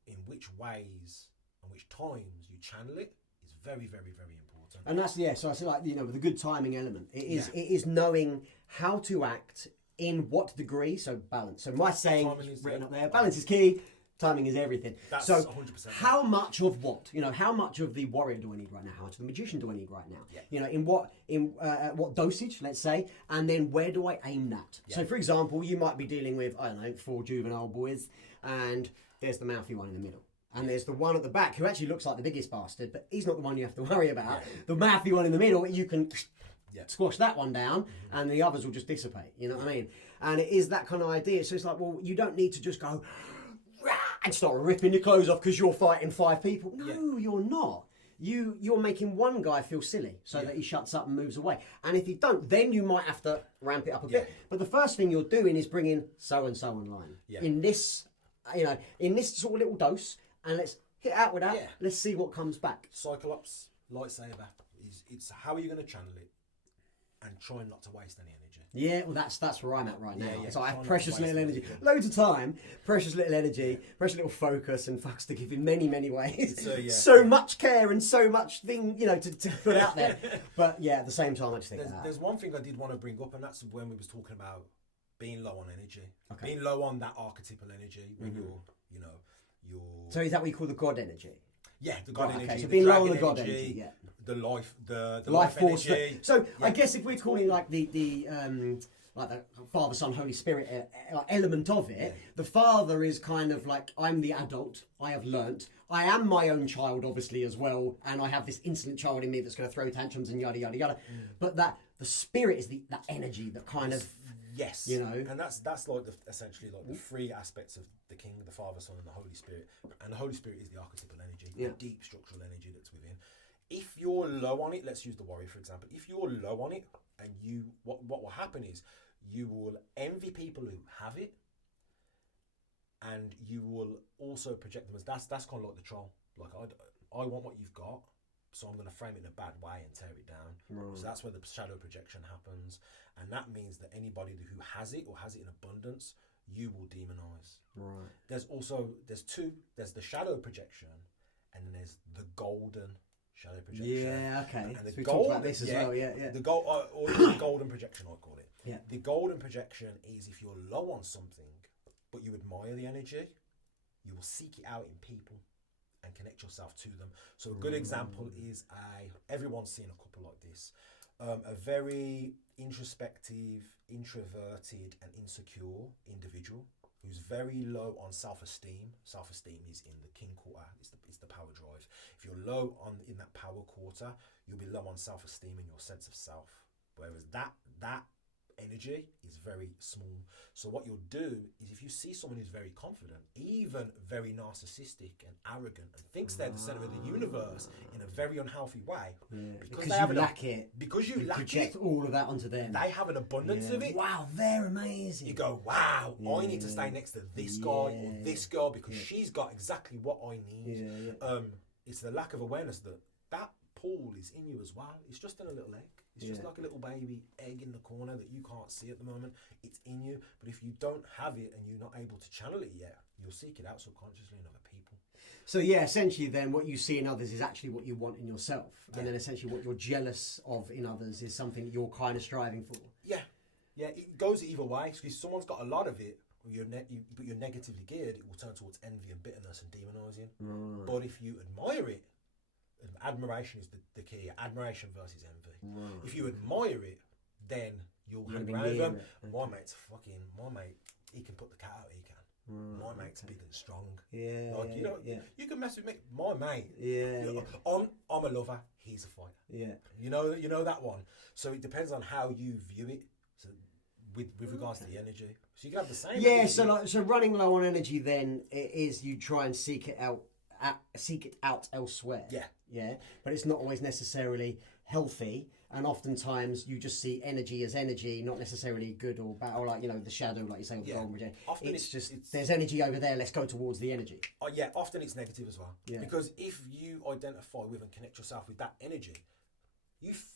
in which ways and which times you channel it is very, very, very important. And that's, so I say, like, with the good timing element, it is knowing how to act in what degree, so balance. So my saying written up there, balance is key, timing is everything. That's so 100%. How much of what? How much of the warrior do I need right now? How much of the magician do I need right now? Yeah. In what dosage, let's say, and then where do I aim that? Yeah. So for example, you might be dealing with, I don't know, 4 juvenile boys, and there's the mouthy one in the middle. And there's the one at the back who actually looks like the biggest bastard, but he's not the one you have to worry about. Yeah. The mouthy one in the middle, you can squash that one down, and the others will just dissipate. You know what I mean? And it is that kind of idea. So it's like, well, you don't need to just go and start ripping your clothes off because you're fighting 5 people. No, you're not. You're making one guy feel silly so that he shuts up and moves away. And if you don't, then you might have to ramp it up a bit. But the first thing you're doing is bringing so and so online in this, in this sort of little dose, and let's hit out with that. Yeah. Let's see what comes back. Cyclops lightsaber it's how are you going to channel it and try not to waste any energy. Yeah, well, that's where I'm at right now. So I have precious little energy, loads of time, precious little energy, precious little focus, and fucks to give in many, many ways. So much care and so much thing, to put out there. But at the same time, I just think there's one thing I did want to bring up, and that's when we was talking about being low on energy, being low on that archetypal energy when you're. So is that what you call the god energy? Yeah, the god energy. Okay, so being low on the god energy, the life force. energy. So I guess if we're calling like the Father, Son, Holy Spirit element of it, the Father is kind of like, I'm the adult, I have learnt, I am my own child obviously as well, and I have this insolent child in me that's going to throw tantrums and yada yada yada. But that the Spirit is that energy that kind of. Yes, and that's like essentially like the 3 aspects of the King, the Father, Son, and the Holy Spirit. And the Holy Spirit is the archetypal energy, the deep structural energy that's within. If you're low on it, let's use the warrior for example. If you're low on it, and what will happen is you will envy people who have it, and you will also project them as that's kind of like the troll. Like I want what you've got. So I'm going to frame it in a bad way and tear it down. Right. So that's where the shadow projection happens. And that means that anybody who has it or has it in abundance, you will demonize. Right. There's the shadow projection, and then there's the golden shadow projection. Yeah, okay. And the so we talked about this as well, The or the golden projection, I call it. Yeah. The golden projection is if you're low on something, but you admire the energy, you will seek it out in people and connect yourself to them. So a good example is everyone's seen a couple like this. A very introspective, introverted and insecure individual who's very low on self-esteem. Self-esteem is in the king quarter, it's the power drive. If you're low in that power quarter, you'll be low on self-esteem and your sense of self. Whereas that energy is very small. So what you'll do is if you see someone who's very confident, even very narcissistic and arrogant, and thinks they're the center of the universe in a very unhealthy way, because you lack it, project all of that onto them. They have an abundance of it. Wow, they're amazing. You go, wow, I need to stay next to this guy or this girl because she's got exactly what I need. It's the lack of awareness that pool is in you as well. It's just in a little egg. It's just like a little baby egg in the corner that you can't see at the moment. It's in you, but if you don't have it and you're not able to channel it yet, you'll seek it out subconsciously in other people. So essentially then what you see in others is actually what you want in yourself. And then essentially what you're jealous of in others is something you're kind of striving for. Yeah, it goes either way. So if someone's got a lot of it, but you're negatively geared, it will turn towards envy and bitterness and demonizing. Right. But if you admire it, admiration is the key. Admiration versus envy. Right. If you admire it, then you'll hang around with them. My mate, he can put the cat out. He can. Right. My mate's big and strong. You can mess with me. My mate. I'm a lover. He's a fighter. Yeah. You know that one. So it depends on how you view it. So with regards to the energy, so you can have the same. Yeah. Energy. So running low on energy, then it is you try and seek it out elsewhere. Yeah, but it's not always necessarily healthy, and oftentimes you just see energy as energy, not necessarily good or bad, or like the shadow, like you say, or the golden projection. Often it's there's energy over there. Let's go towards the energy. Often it's negative as well. Yeah. Because if you identify with and connect yourself with that energy,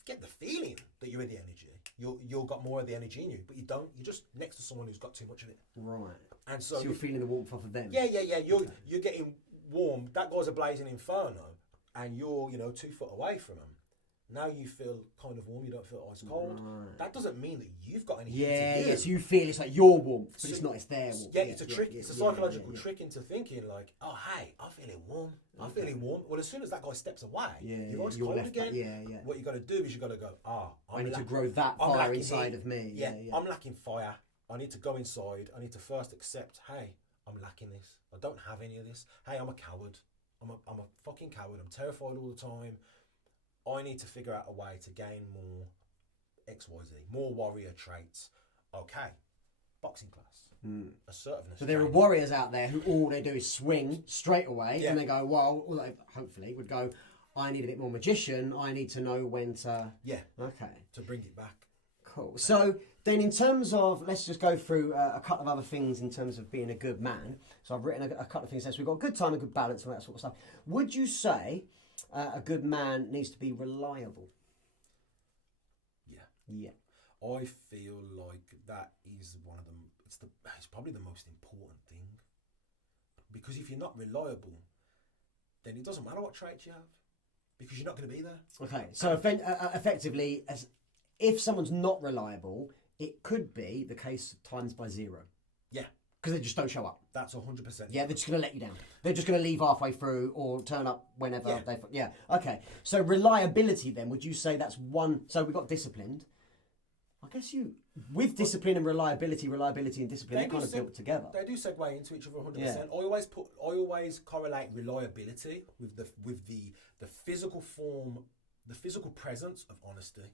get the feeling that you're in the energy. You've got more of the energy in you, but you don't. You're just next to someone who's got too much of it. Right. And so you're feeling the warmth off of them. Yeah. You're getting warm. That guy's a blazing inferno, and you're 2 foot away from him. Now you feel kind of warm. You don't feel ice cold. Right. That doesn't mean that you've got any heat in you. Yes, you feel it's like your warmth, but it's not. It's their warmth. Yeah, it's a trick. It's a psychological trick into thinking like, oh hey, I'm feeling warm. I'm feeling warm. Well, as soon as that guy steps away, you're ice cold again. What you got to do is you got to go. I need to grow that fire inside of me. Yeah, I'm lacking fire. I need to go inside. I need to first accept. Hey, I'm lacking this. I don't have any of this. Hey, I'm a coward. I'm a fucking coward. I'm terrified all the time. I need to figure out a way to gain more XYZ, more warrior traits. Okay, boxing class, assertiveness. So there are warriors out there who all they do is swing straight away, and they go, well, they hopefully would go, I need a bit more magician. I need to know when to. Yeah. Okay. To bring it back. Cool. So then, in terms of, let's just go through a couple of other things in terms of being a good man. So I've written a couple of things there. So we've got a good time, a good balance, and that sort of stuff. Would you say a good man needs to be reliable? Yeah. I feel like that is one of them. It's probably the most important thing, because if you're not reliable, then it doesn't matter what traits you have, because you're not going to be there. Okay. So effectively, if someone's not reliable, it could be the case times by 0. Yeah. Because they just don't show up. That's 100%. Yeah, they're just going to let you down. They're just going to leave halfway through or turn up whenever they... Yeah, okay. So reliability then, would you say that's one... So we got disciplined. I guess with discipline and reliability and discipline, they're kind of built together. They do segue into each other 100%. Yeah. I always correlate reliability with the physical form, the physical presence of honesty.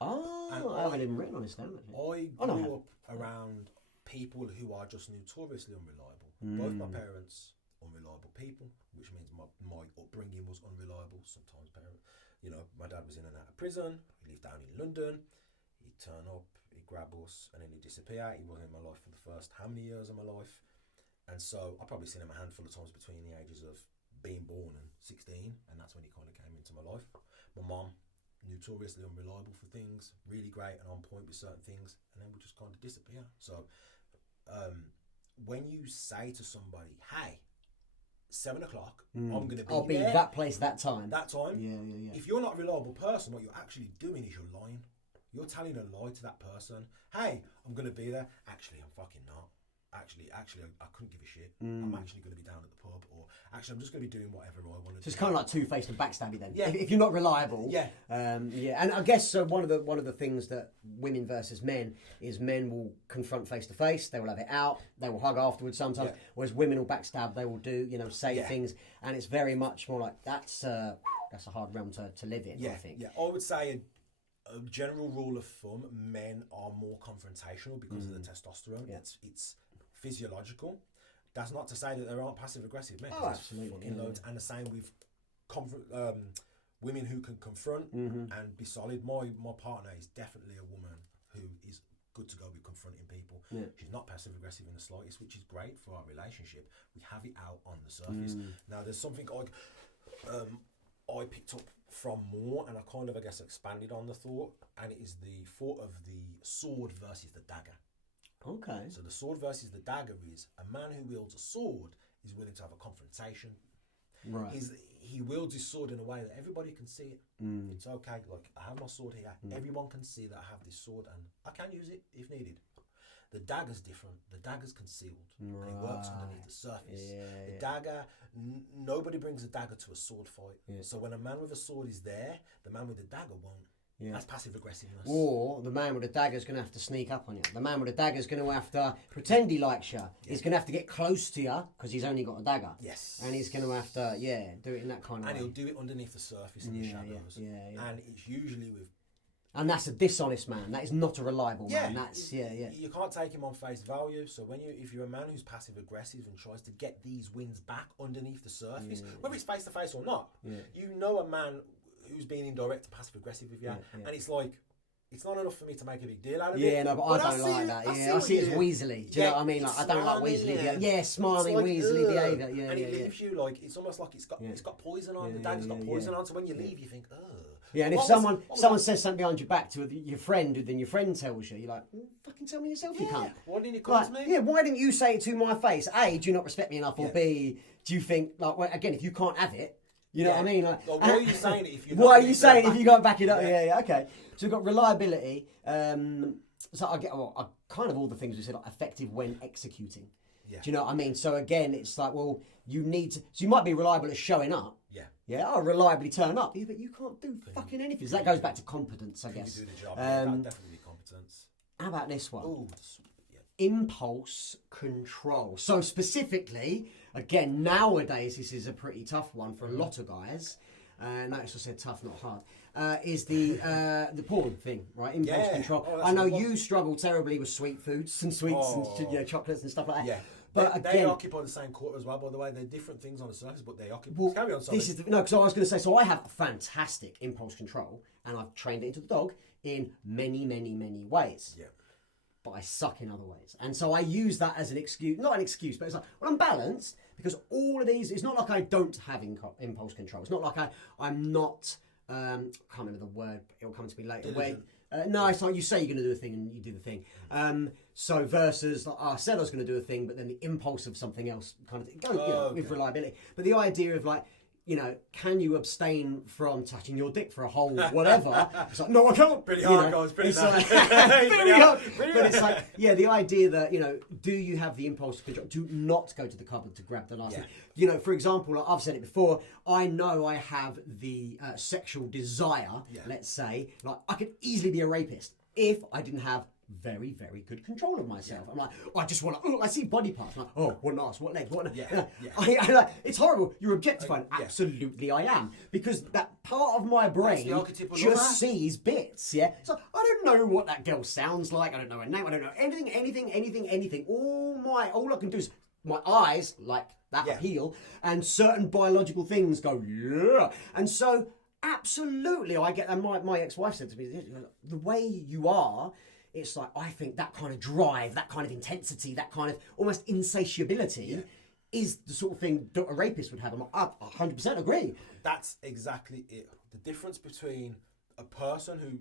I haven't even written honest down. I grew up around people who are just notoriously unreliable. Both my parents, unreliable people, which means my upbringing was unreliable. Sometimes my dad was in and out of prison. He lived down in London. He'd turn up, he'd grab us, and then he'd disappear. He wasn't in my life for the first how many years of my life? And so I've probably seen him a handful of times between the ages of being born and 16, and that's when he kind of came into my life. My mum, notoriously unreliable for things, really great and on point with certain things, and then would just kind of disappear. So when you say to somebody, hey, 7 o'clock, I'm going to be I'll be there, that place, that time. Yeah. If you're not a reliable person, what you're actually doing is you're lying. You're telling a lie to that person. Hey, I'm going to be there. Actually, I'm fucking not. Actually, I couldn't give a shit. I'm actually going to be down at the pub, or actually, I'm just going to be doing whatever I want to do. So it's kind of like two-faced and backstabby then. Yeah. If you're not reliable. Yeah. And I guess so. One of the things that women versus men is men will confront face to face. They will have it out. They will hug afterwards sometimes. Yeah. Whereas women will backstab. They will do say things, and it's very much more like that's a hard realm to live in. Yeah. I think. Yeah. I would say a general rule of thumb: men are more confrontational because of the testosterone. Yeah. It's physiological. That's not to say that there aren't passive aggressive men. Oh, absolutely. Loads. And the same with women who can confront and be solid. My partner is definitely a woman who is good to go with confronting people. Yeah. She's not passive aggressive in the slightest, which is great for our relationship. We have it out on the surface. Now there's something I picked up from more, and I kind of expanded on the thought, and it is the thought of the sword versus the dagger. Okay. So the sword versus the dagger is a man who wields a sword is willing to have a confrontation. Right. He wields his sword in a way that everybody can see it. It's okay. Like, I have my sword here. Everyone can see that I have this sword, and I can use it if needed. The dagger's different. The dagger's concealed, and it works underneath the surface. Yeah, the dagger, nobody brings a dagger to a sword fight. Yeah. So when a man with a sword is there, the man with the dagger won't. Yeah. That's passive aggressiveness. Or the man with the dagger is going to have to sneak up on you. The man with the dagger is going to have to pretend he likes you. Yeah. He's going to have to get close to you because he's only got a dagger. Yes. And he's going to have to, do it in that kind of way. And he'll do it underneath the surface in the shadows. Yeah. And it's usually with... And that's a dishonest man. That is not a reliable man. That's, You can't take him on face value. So if you're a man who's passive aggressive and tries to get these wins back underneath the surface, whether it's face to face or not, you know a man who's being indirect and passive aggressive with you, and it's like, it's not enough for me to make a big deal out of it. Yeah, no, but I don't like that. I see it as weaselly. Do you know what I mean? Like, I don't like weaselly behaviour. Yeah, smarmy, like, weaselly behaviour. Yeah, and yeah, it yeah. leaves you like, it's almost like it's got poison on. The dagger's got poison on. So when you leave, you think, ugh. Yeah, and if someone says something behind your back to your friend, then your friend tells you, you're like, fucking tell me yourself, you can't. Why didn't you come to me? Yeah, why didn't you say it to my face? A, do you not respect me enough? Or B, do you think, like, well, again, if you can't have it, you know what I mean? Like, why are you saying it if you? Why are you saying it if you can't back it up? Yeah, okay. So we've got reliability. So I kind of all the things we said, like effective when executing. Yeah. Do you know what I mean? So again, it's like, well, you need to. So you might be reliable at showing up. Yeah. Yeah. I'll reliably turn up. Yeah, but you can't do fucking anything. So that goes back to competence, I guess. You do the job. That'd definitely be competence. How about this one? Ooh, impulse control. So specifically, again, nowadays this is a pretty tough one for a lot of guys. Notice I said tough, not hard. Is the porn thing, right? Impulse control. I know you struggle terribly with sweet foods and sweets and chocolates and stuff like that. Yeah. But they again, occupy the same court as well, by the way. They're different things on the surface, but they occupy. Well, carry on, sorry. because I was going to say, so I have fantastic impulse control, and I've trained it into the dog in many, many, many ways. Yeah. But I suck in other ways. And so I use that as an excuse, not an excuse, but it's like, well, I'm balanced because all of these, it's not like I don't have impulse control. It's not like I'm not, I can't remember the word, it'll come to me later. No, it's like you say you're going to do a thing and you do the thing. So versus, like, I said I was going to do a thing, but then the impulse of something else kind of goes with reliability. But the idea of like, can you abstain from touching your dick for a whole whatever? It's like, no, I can't. Pretty hard, guys. Pretty hard. Very hard. But it's like, the idea that, do you have the impulse control to not go to the cupboard to grab the last thing? For example, like I've said it before, I know I have the sexual desire, let's say, like I could easily be a rapist if I didn't have very, very good control of myself. I'm like, I just want to, I see body parts. I'm like, oh, what an ass, what legs, what I like, it's horrible. You're objectifying. Absolutely I am. Because that part of my brain just sees bits, So I don't know what that girl sounds like. I don't know her name. I don't know anything. All I can do is my eyes, like that appeal, and certain biological things go, And so, absolutely, I get, and my ex-wife said to me, the way you are, it's like, I think that kind of drive, that kind of intensity, that kind of almost insatiability is the sort of thing that a rapist would have. I 100% agree. That's exactly it. The difference between a person who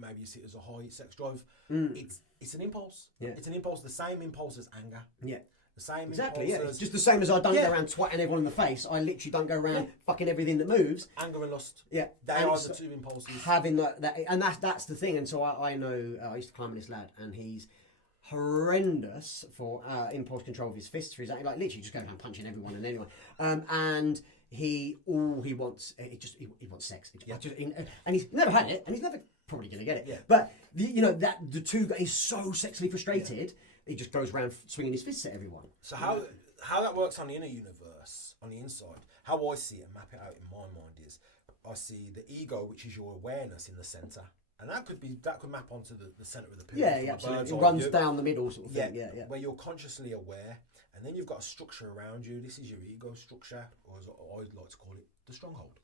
maybe you see it as a high sex drive, it's an impulse. Yeah. It's an impulse, the same impulse as anger. Yeah. The same exactly, impulse. It's just the same as I don't go around twatting everyone in the face. I literally don't go around fucking everything that moves. Anger and lust. Yeah. They are the two impulses. Having that, and that's the thing. And so I know, I used to climb with this lad, and he's horrendous for impulse control of his fists. For his, like literally just going around punching everyone and anyone. And he wants, he wants sex. And he's never had it, and he's never probably going to get it. Yeah. But the two guys, he's so sexually frustrated. He just goes around swinging his fists at everyone. So how that works on the inner universe, on the inside, how I see it and map it out in my mind is, I see the ego, which is your awareness in the centre, and that could map onto the centre of the pyramid. Yeah, absolutely. It runs down the middle, sort of thing. Yeah, where you're consciously aware, and then you've got a structure around you. This is your ego structure, or as I like to call it, the stronghold.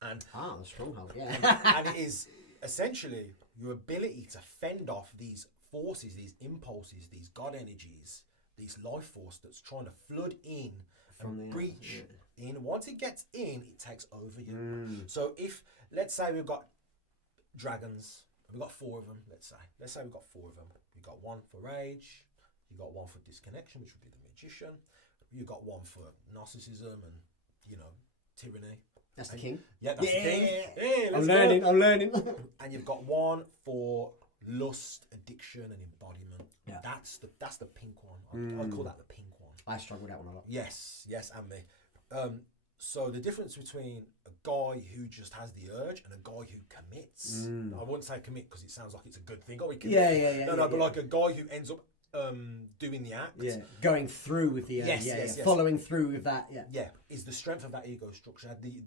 And the stronghold. Yeah. And it is essentially your ability to fend off these forces, these impulses, these God energies, this life force that's trying to flood in and breach in. Once it gets in, it takes over you. So if, let's say we've got dragons, we've got 4 of them, let's say we've got 4 of them. You've got one for rage, you've got one for disconnection, which would be the magician, you've got one for narcissism and, tyranny. That's the king? Yeah, that's the king. Yeah, I'm learning. And you've got one for lust, addiction, and embodiment. Yeah. That's the pink one. I'd call that the pink one. I struggle with that one a lot. Yes, and me. So the difference between a guy who just has the urge and a guy who commits. I wouldn't say commit because it sounds like it's a good thing. Oh, he commits. But like a guy who ends up doing the act. Yeah, going through with the following through with that. Yeah, is the strength of that ego structure, the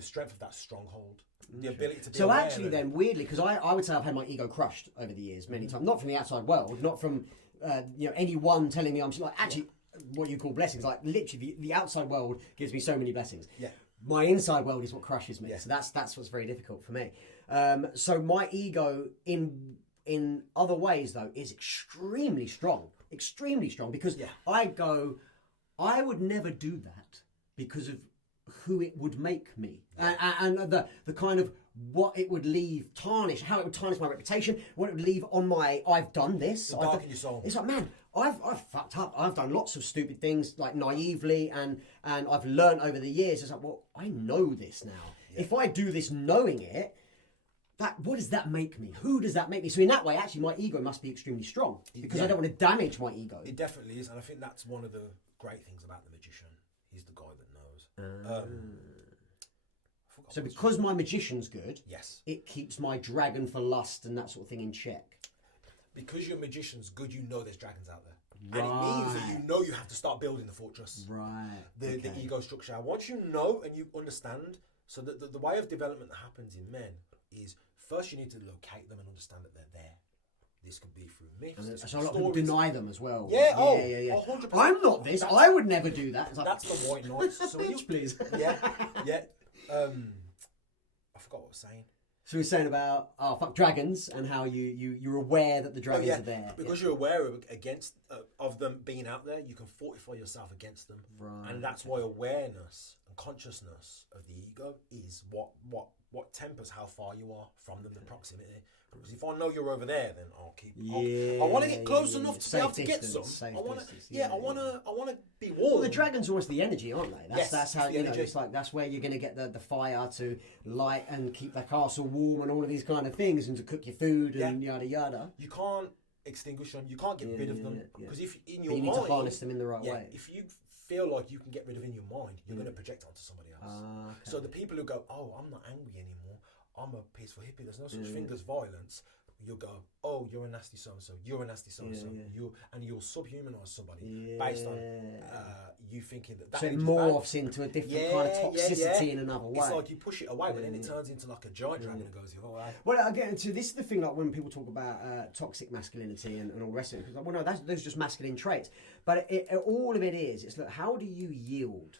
strength of that stronghold. The ability to be so actually then weirdly, because I would say I've had my ego crushed over the years many times, not from the outside world, not from anyone telling me I'm like actually what you call blessings, like literally the outside world gives me so many blessings, my inside world is what crushes me. Yeah. So that's what's very difficult for me. So my ego in other ways though is extremely strong, because I would never do that because of who it would make me, and the kind of what it would leave how it would tarnish my reputation, what it would leave on my I've done this. Darken your soul. It's like, man, I've fucked up. I've done lots of stupid things, like naively, and I've learned over the years. It's like, well, I know this now. Yeah. If I do this knowing it, what does that make me? Who does that make me? So in that way, actually, my ego must be extremely strong because I don't want to damage my ego. It definitely is, and I think that's one of the great things about the magician. He's the guy that knows. So because my magician's good, yes, it keeps my dragon for lust and that sort of thing in check. Because your magician's good, you know there's dragons out there. Right. And it means that you know you have to start building the fortress. Right. The ego structure. Once you know and you understand, so the way of development that happens in men is first you need to locate them and understand that they're there. This could be through myths. So a lot of people deny them as well. Yeah, yeah. 100%. I'm not this. I would never do that. It's like, that's the white knight. So bitch, please. Yeah. I forgot what I was saying. So we're saying about fuck dragons and how you're aware that the dragons are there. Because you're aware of them being out there, you can fortify yourself against them. Right. And that's why awareness and consciousness of the ego is what tempers how far you are from them, the proximity. Because if I know you're over there, then I'll keep. I want to get close enough to be able to get some. I want to be warm. Well, the dragons are always the energy, aren't they? That's how you know. It's like that's where you're going to get the fire to light and keep the castle warm and all of these kind of things, and to cook your food and yada yada. You can't extinguish them. You can't get rid of them because if in your you need mind, to harness them in the right way. If you feel like you can get rid of in your mind, you're going to project onto somebody else. Okay. So the people who go, "Oh, I'm not angry anymore. I'm a peaceful hippie. There's no such thing as violence." You'll go, "Oh, you're a nasty so-and-so. You're a nasty so-and-so." You'll subhumanize somebody based on you thinking that. So it morphs into a different kind of toxicity in another way. It's like you push it away, but then it turns into like a giant dragon and goes the other way. Well, again, so this is the thing. Like when people talk about toxic masculinity and all the rest of it, because like, well, no, those are just masculine traits. But all of it is, it's like, how do you wield?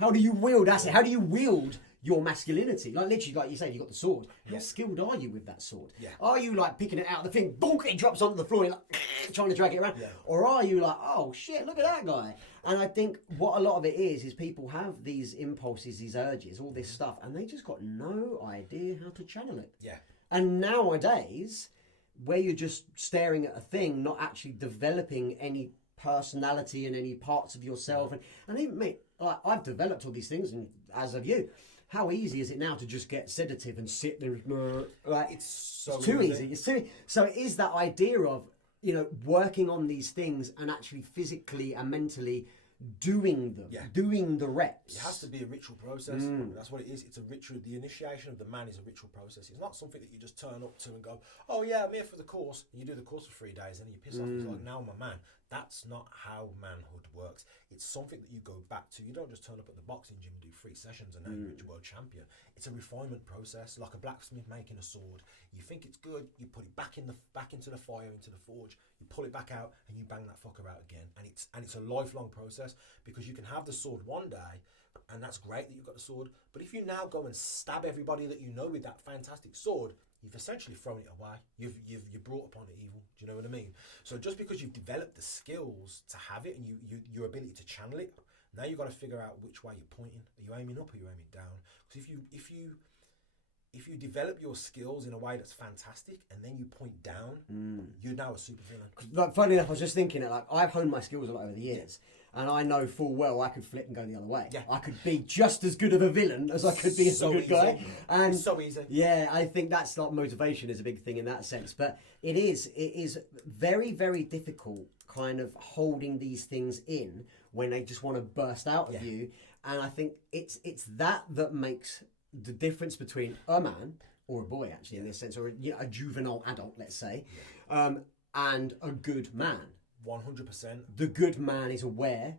How do you wield? That's it. How do you wield your masculinity? Like literally, like you said, you got the sword. How skilled are you with that sword? Yeah. Are you like picking it out of the thing, bonk, it drops onto the floor, and you're like trying to drag it around? Yeah. Or are you like, oh shit, look at that guy? And I think what a lot of it is people have these impulses, these urges, all this stuff, and they just got no idea how to channel it. Yeah. And nowadays, where you're just staring at a thing, not actually developing any personality and any parts of yourself, and even me, like I've developed all these things, and as have you. How easy is it now to just get sedative and sit there? Like it's too easy. It's too. So it is that idea of working on these things and actually physically and mentally doing them, doing the reps. It has to be a ritual process. That's what it is. It's a ritual. The initiation of the man is a ritual process. It's not something that you just turn up to and go, "Oh yeah, I'm here for the course." And you do the course for 3 days, and then you piss off. It's like, "Now I'm a man." That's not how manhood works. It's something that you go back to. You don't just turn up at the boxing gym and do 3 sessions and now you're world champion. It's a refinement process, like a blacksmith making a sword. You think it's good, you put it back into the fire, into the forge. You pull it back out and you bang that fucker out again. And it's a lifelong process, because you can have the sword one day, and that's great that you've got the sword. But if you now go and stab everybody that you know with that fantastic sword, you've essentially thrown it away. You've brought upon the evil. Do you know what I mean? So just because you've developed the skills to have it and your ability to channel it, now you've got to figure out which way you're pointing. Are you aiming up or are you aiming down? Because if you develop your skills in a way that's fantastic and then you point down, you're now a supervillain. Like, funny enough, I was just thinking that I've honed my skills a lot over the years. And I know full well I could flip and go the other way. Yeah. I could be just as good of a villain as I could be as a good guy. And it's so easy. Yeah, I think that's like motivation is a big thing in that sense. But it is very, very difficult kind of holding these things in when they just want to burst out of you. And I think it's that makes the difference between a man, or a boy actually in this sense, or a juvenile adult, let's say, and a good man. 100%. The good man is aware,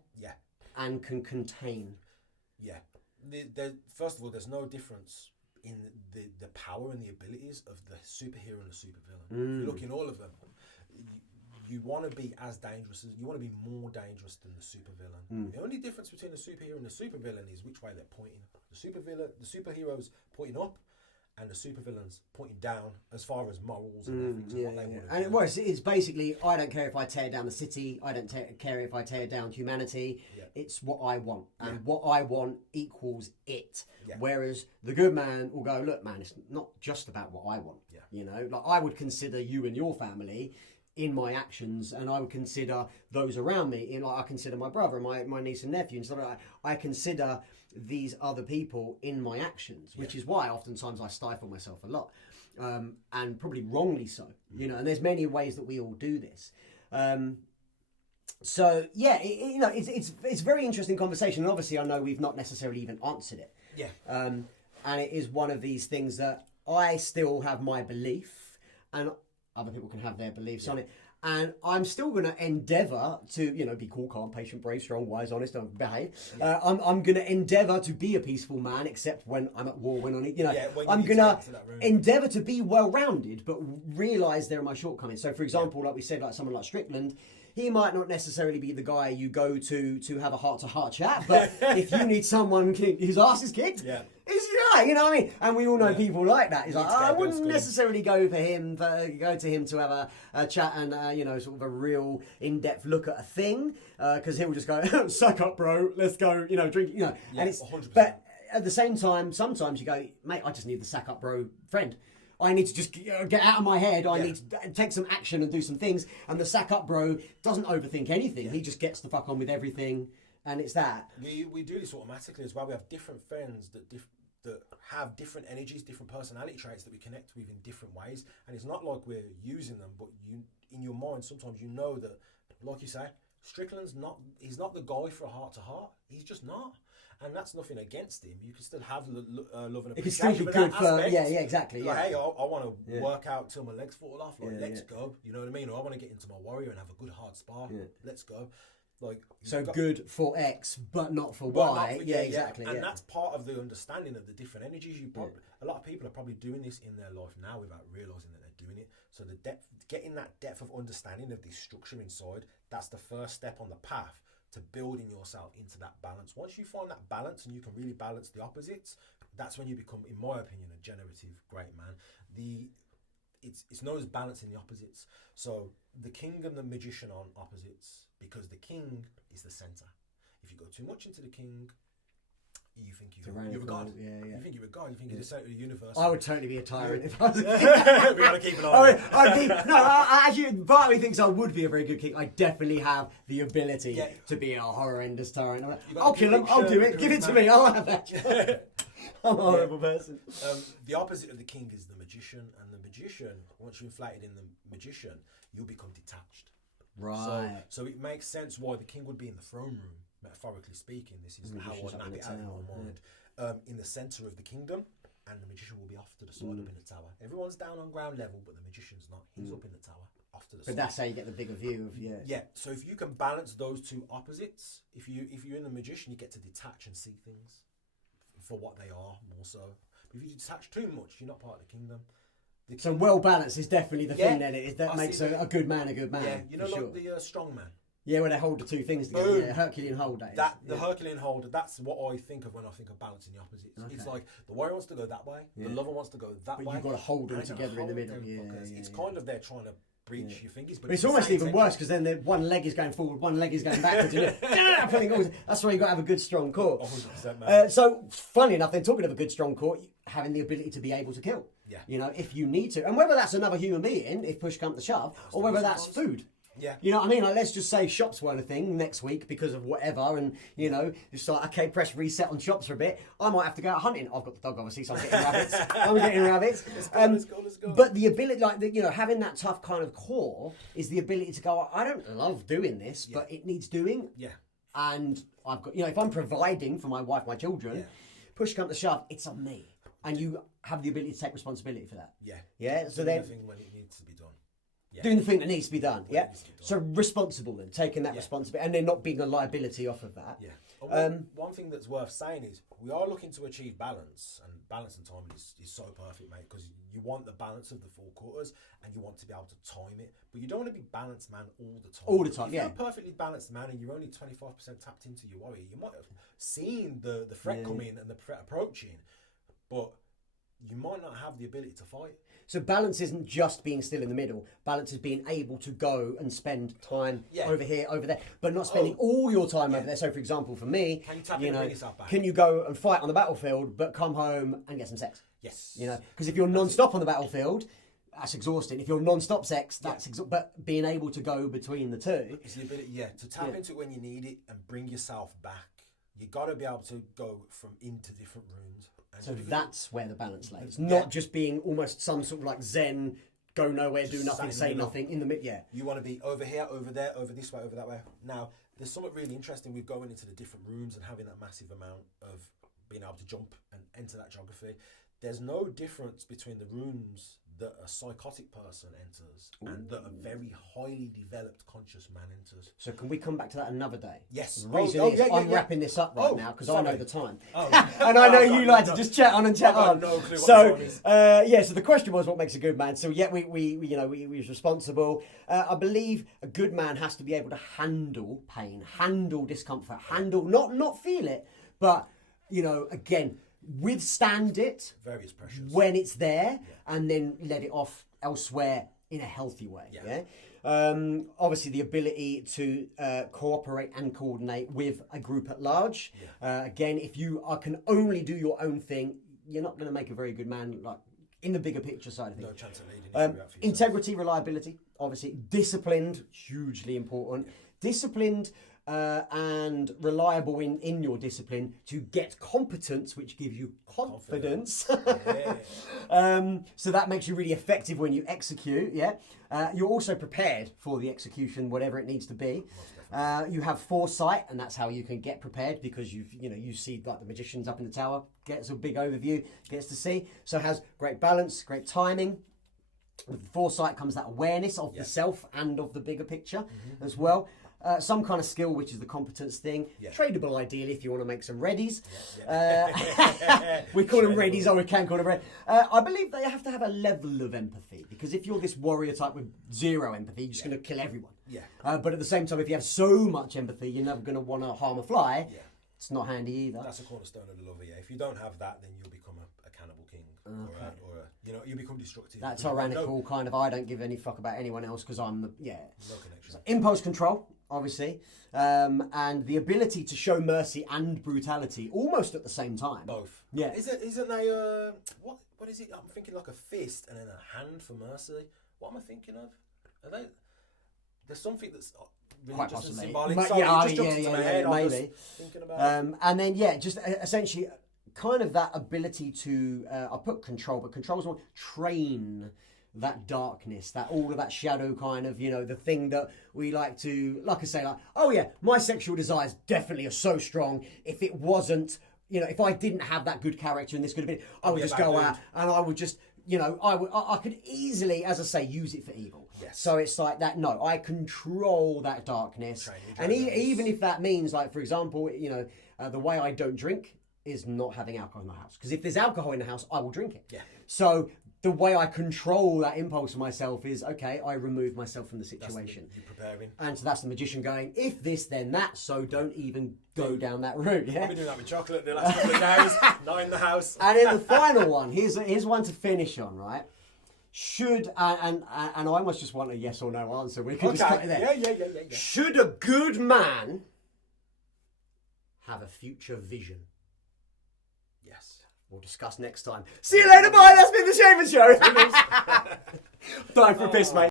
and can contain. Yeah. First of all, there's no difference in the power and the abilities of the superhero and the supervillain. If you look in all of them, you want to be as dangerous as, you want to be more dangerous than the supervillain. The only difference between the superhero and the supervillain is which way they're pointing. The superhero's pointing up, and the supervillains pointing down as far as morals and ethics and what they want to And do. it's basically, I don't care if I tear down the city, I don't care if I tear down humanity, it's what I want, and what I want equals it. Whereas the good man will go, look man, it's not just about what I want. You know, like I would consider you and your family in my actions, and I would consider those around me, in like I consider my brother, my niece and nephew and stuff like that. I consider these other people in my actions, which is why oftentimes I stifle myself a lot, and probably wrongly so. You know, and there's many ways that we all do this. So yeah, you know, it's very interesting conversation, and obviously I know we've not necessarily even answered it. And it is one of these things that I still have my belief, and other people can have their beliefs on it. And I'm still going to endeavour to, you know, be cool, calm, patient, brave, strong, wise, honest, and behave. I'm going to endeavour to be a peaceful man, except when I'm at war, when I need, you know, I'm going to endeavour to be well-rounded, but realise there are my shortcomings. So, for example, like we said, like someone like Strickland, he might not necessarily be the guy you go to have a heart-to-heart chat, but if you need someone whose ass is kicked, you know what I mean? And we all know people like that. He's like, I wouldn't necessarily go to him to have a chat and, you know, sort of a real in-depth look at a thing, because he'll just go, suck up, bro, let's go, you know, drink, you know. And it's 100%. But at the same time, sometimes you go, mate, I just need the sack up, bro friend. I need to just get out of my head. I need to take some action and do some things. And the sack up bro doesn't overthink anything. He just gets the fuck on with everything. And it's that. We do this automatically as well. We have different friends that have different energies, different personality traits that we connect with in different ways. And it's not like we're using them, but you, in your mind, sometimes you know that, like you say, Strickland's not, he's not the guy for a heart-to-heart. He's just not. And that's nothing against him. You can still have love and appreciation. It can still be good for, exactly. Like, hey, I want to work out till my legs fall off. Like, let's go. You know what I mean? Or I want to get into my warrior and have a good hard spar. Let's go. Like, so good for X, but not for Y. Exactly. And that's part of the understanding of the different energies. A lot of people are probably doing this in their life now without realizing that they're doing it. So the depth, getting that depth of understanding of this structure inside, that's the first step on the path to building yourself into that balance. Once you find that balance and you can really balance the opposites, that's when you become, in my opinion, a generative great man. It's known as balancing the opposites. So the king and the magician aren't opposites, because the king is the center. If you go too much into the king, you think you're a god. You think you're a god. You think you're the center of the universe. I would totally be a tyrant if I was a king. We gotta keep it on. Actually, part of me thinks I would be a very good king. I definitely have the ability to be a horrendous tyrant. I'll kill him. I'll do it. Give it to me. I'll have that. I'm a horrible person. The opposite of the king is the magician, and the magician, once you're inflated in the magician, you'll become detached. Right. So it makes sense why the king would be in the throne room, metaphorically speaking. This is how I map it out in my mind. In the centre of the kingdom, and the magician will be off to the side up in the tower. Everyone's down on ground level, but the magician's not. He's up in the tower, off to the side. But that's how you get the bigger view of So if you can balance those two opposites, if you're in the magician, you get to detach and see things for what they are more so. But if you detach too much, you're not part of the kingdom. So well balanced is definitely the thing then. That makes a good man a good man. Yeah, you know, like the strong man. Yeah, when they hold the two things together. Yeah, Herculean hold, The Herculean hold, that's what I think of when I think of balancing the opposites. Okay. It's like the warrior wants to go that way, the lover wants to go that way. But you've got to hold them together in the middle. It's kind of they're trying to breach your fingers. But it's almost even worse, because then one leg is going forward, one leg is going backwards. That's why you've got to have a good strong core. 100%, man. So, funny enough, then talking of a good strong core, having the ability to be able to kill. Yeah. You know, if you need to. And whether that's another human being, if push comes to shove, or whether that's food. Yeah. You know what I mean? Like, let's just say shops weren't a thing next week because of whatever, and, you know, just like, okay, press reset on shops for a bit. I might have to go out hunting. I've got the dog, obviously, so I'm getting rabbits. Let's go. But the ability, like, you know, having that tough kind of core is the ability to go, I don't love doing this, but it needs doing. Yeah. And I've got, you know, if I'm providing for my wife, my children, push come to shove, it's on me. And you have the ability to take responsibility for that. Yeah. Yeah. So do then, anything when it needs to be done. doing the thing that needs to be done. What needs to be done. So responsible then, taking that responsibility, and then not being a liability off of that. Yeah. One thing that's worth saying is we are looking to achieve balance, and balance and timing is so perfect, mate, because you want the balance of the 4 quarters and you want to be able to time it, but you don't want to be balanced man all the time. All the time, if you're a perfectly balanced man and you're only 25% tapped into your warrior, you might have seen the threat come in and the threat approaching, but you might not have the ability to fight. So balance isn't just being still in the middle. Balance is being able to go and spend time over here, over there, but not spending all your time over there. So, for example, for me, can you tap in and bring yourself back? Can you go and fight on the battlefield, but come home and get some sex? Yes. You know, because if you're non-stop on the battlefield, that's exhausting. If you're non-stop sex, that's but being able to go between the two. It's the ability, to tap into it when you need it and bring yourself back. You got to be able to go from into different rooms. So that's where the balance lays. Not just being almost some sort of like Zen, go nowhere, do nothing, say nothing in the mid. Yeah. You want to be over here, over there, over this way, over that way. Now, there's something really interesting with going into the different rooms and having that massive amount of being able to jump and enter that geography. There's no difference between the rooms that a psychotic person enters and that a very highly developed conscious man enters. So can we come back to that another day? Yes. The reason is I'm wrapping this up right now because I know the time. And I know you like to just chat on and chat on. No clue so what the time is. so the question was what makes a good man. So we was responsible. I believe a good man has to be able to handle pain, handle discomfort, not feel it, but again, withstand it Various pressures when it's there, and then let it off elsewhere in a healthy way. Obviously, the ability to cooperate and coordinate with a group at large. Again, if you can only do your own thing, you're not going to make a very good man. Like in the bigger picture side of things. No chance of leading. Integrity, reliability, obviously, disciplined, hugely important. Disciplined. And reliable in your discipline to get competence, which gives you confidence. So that makes you really effective when you execute. You're also prepared for the execution, whatever it needs to be. You have foresight, and that's how you can get prepared because you see like the magicians up in the tower, gets a big overview, gets to see. So it has great balance, great timing. With foresight comes that awareness of the self and of the bigger picture as well. Some kind of skill, which is the competence thing. Tradable, ideally, if you want to make some readies. We call them readies, or we can call them readies. I believe they have to have a level of empathy, because if you're this warrior type with zero empathy, you're just going to kill everyone. But at the same time, if you have so much empathy, you're never going to want to harm a fly. It's not handy either. That's a cornerstone of the lover, If you don't have that, then you'll become a cannibal king. You become destructive. That tyrannical kind of, I don't give any fuck about anyone else because I'm the, No connection. So impulse control, obviously, and the ability to show mercy and brutality almost at the same time. Both. Yeah. Isn't they, what is it? I'm thinking like a fist and then a hand for mercy. What am I thinking of? There's something that's quite religious and possibly. symbolic. Sorry, it just jumped into my head. I was maybe. Thinking about it. And then, just essentially kind of that ability to, I put control, but control is more train that darkness, that all of that shadow kind of, the thing that we like to, like I say, like, oh yeah, my sexual desires definitely are so strong. If it wasn't, if I didn't have that good character and this good ability, I would just go out and I would just, I could easily, as I say, use it for evil. Yes. So it's like that, no, I control that darkness. And even if that means, like, for example, the way I don't drink is not having alcohol in the house. Because if there's alcohol in the house, I will drink it. Yeah. So the way I control that impulse of myself is, okay, I remove myself from the situation. You're preparing. And so that's the magician going, if this, then that, so don't even go down that route. I've been doing that with chocolate the last couple of days, not in the house. And then the final one, here's one to finish on, right? Should, and I almost just want a yes or no answer. We can just cut it there. Yeah. Should a good man have a future vision? Yes. We'll discuss next time. See you later, bye. That's been the Shaman Show. Time for a piss, mate.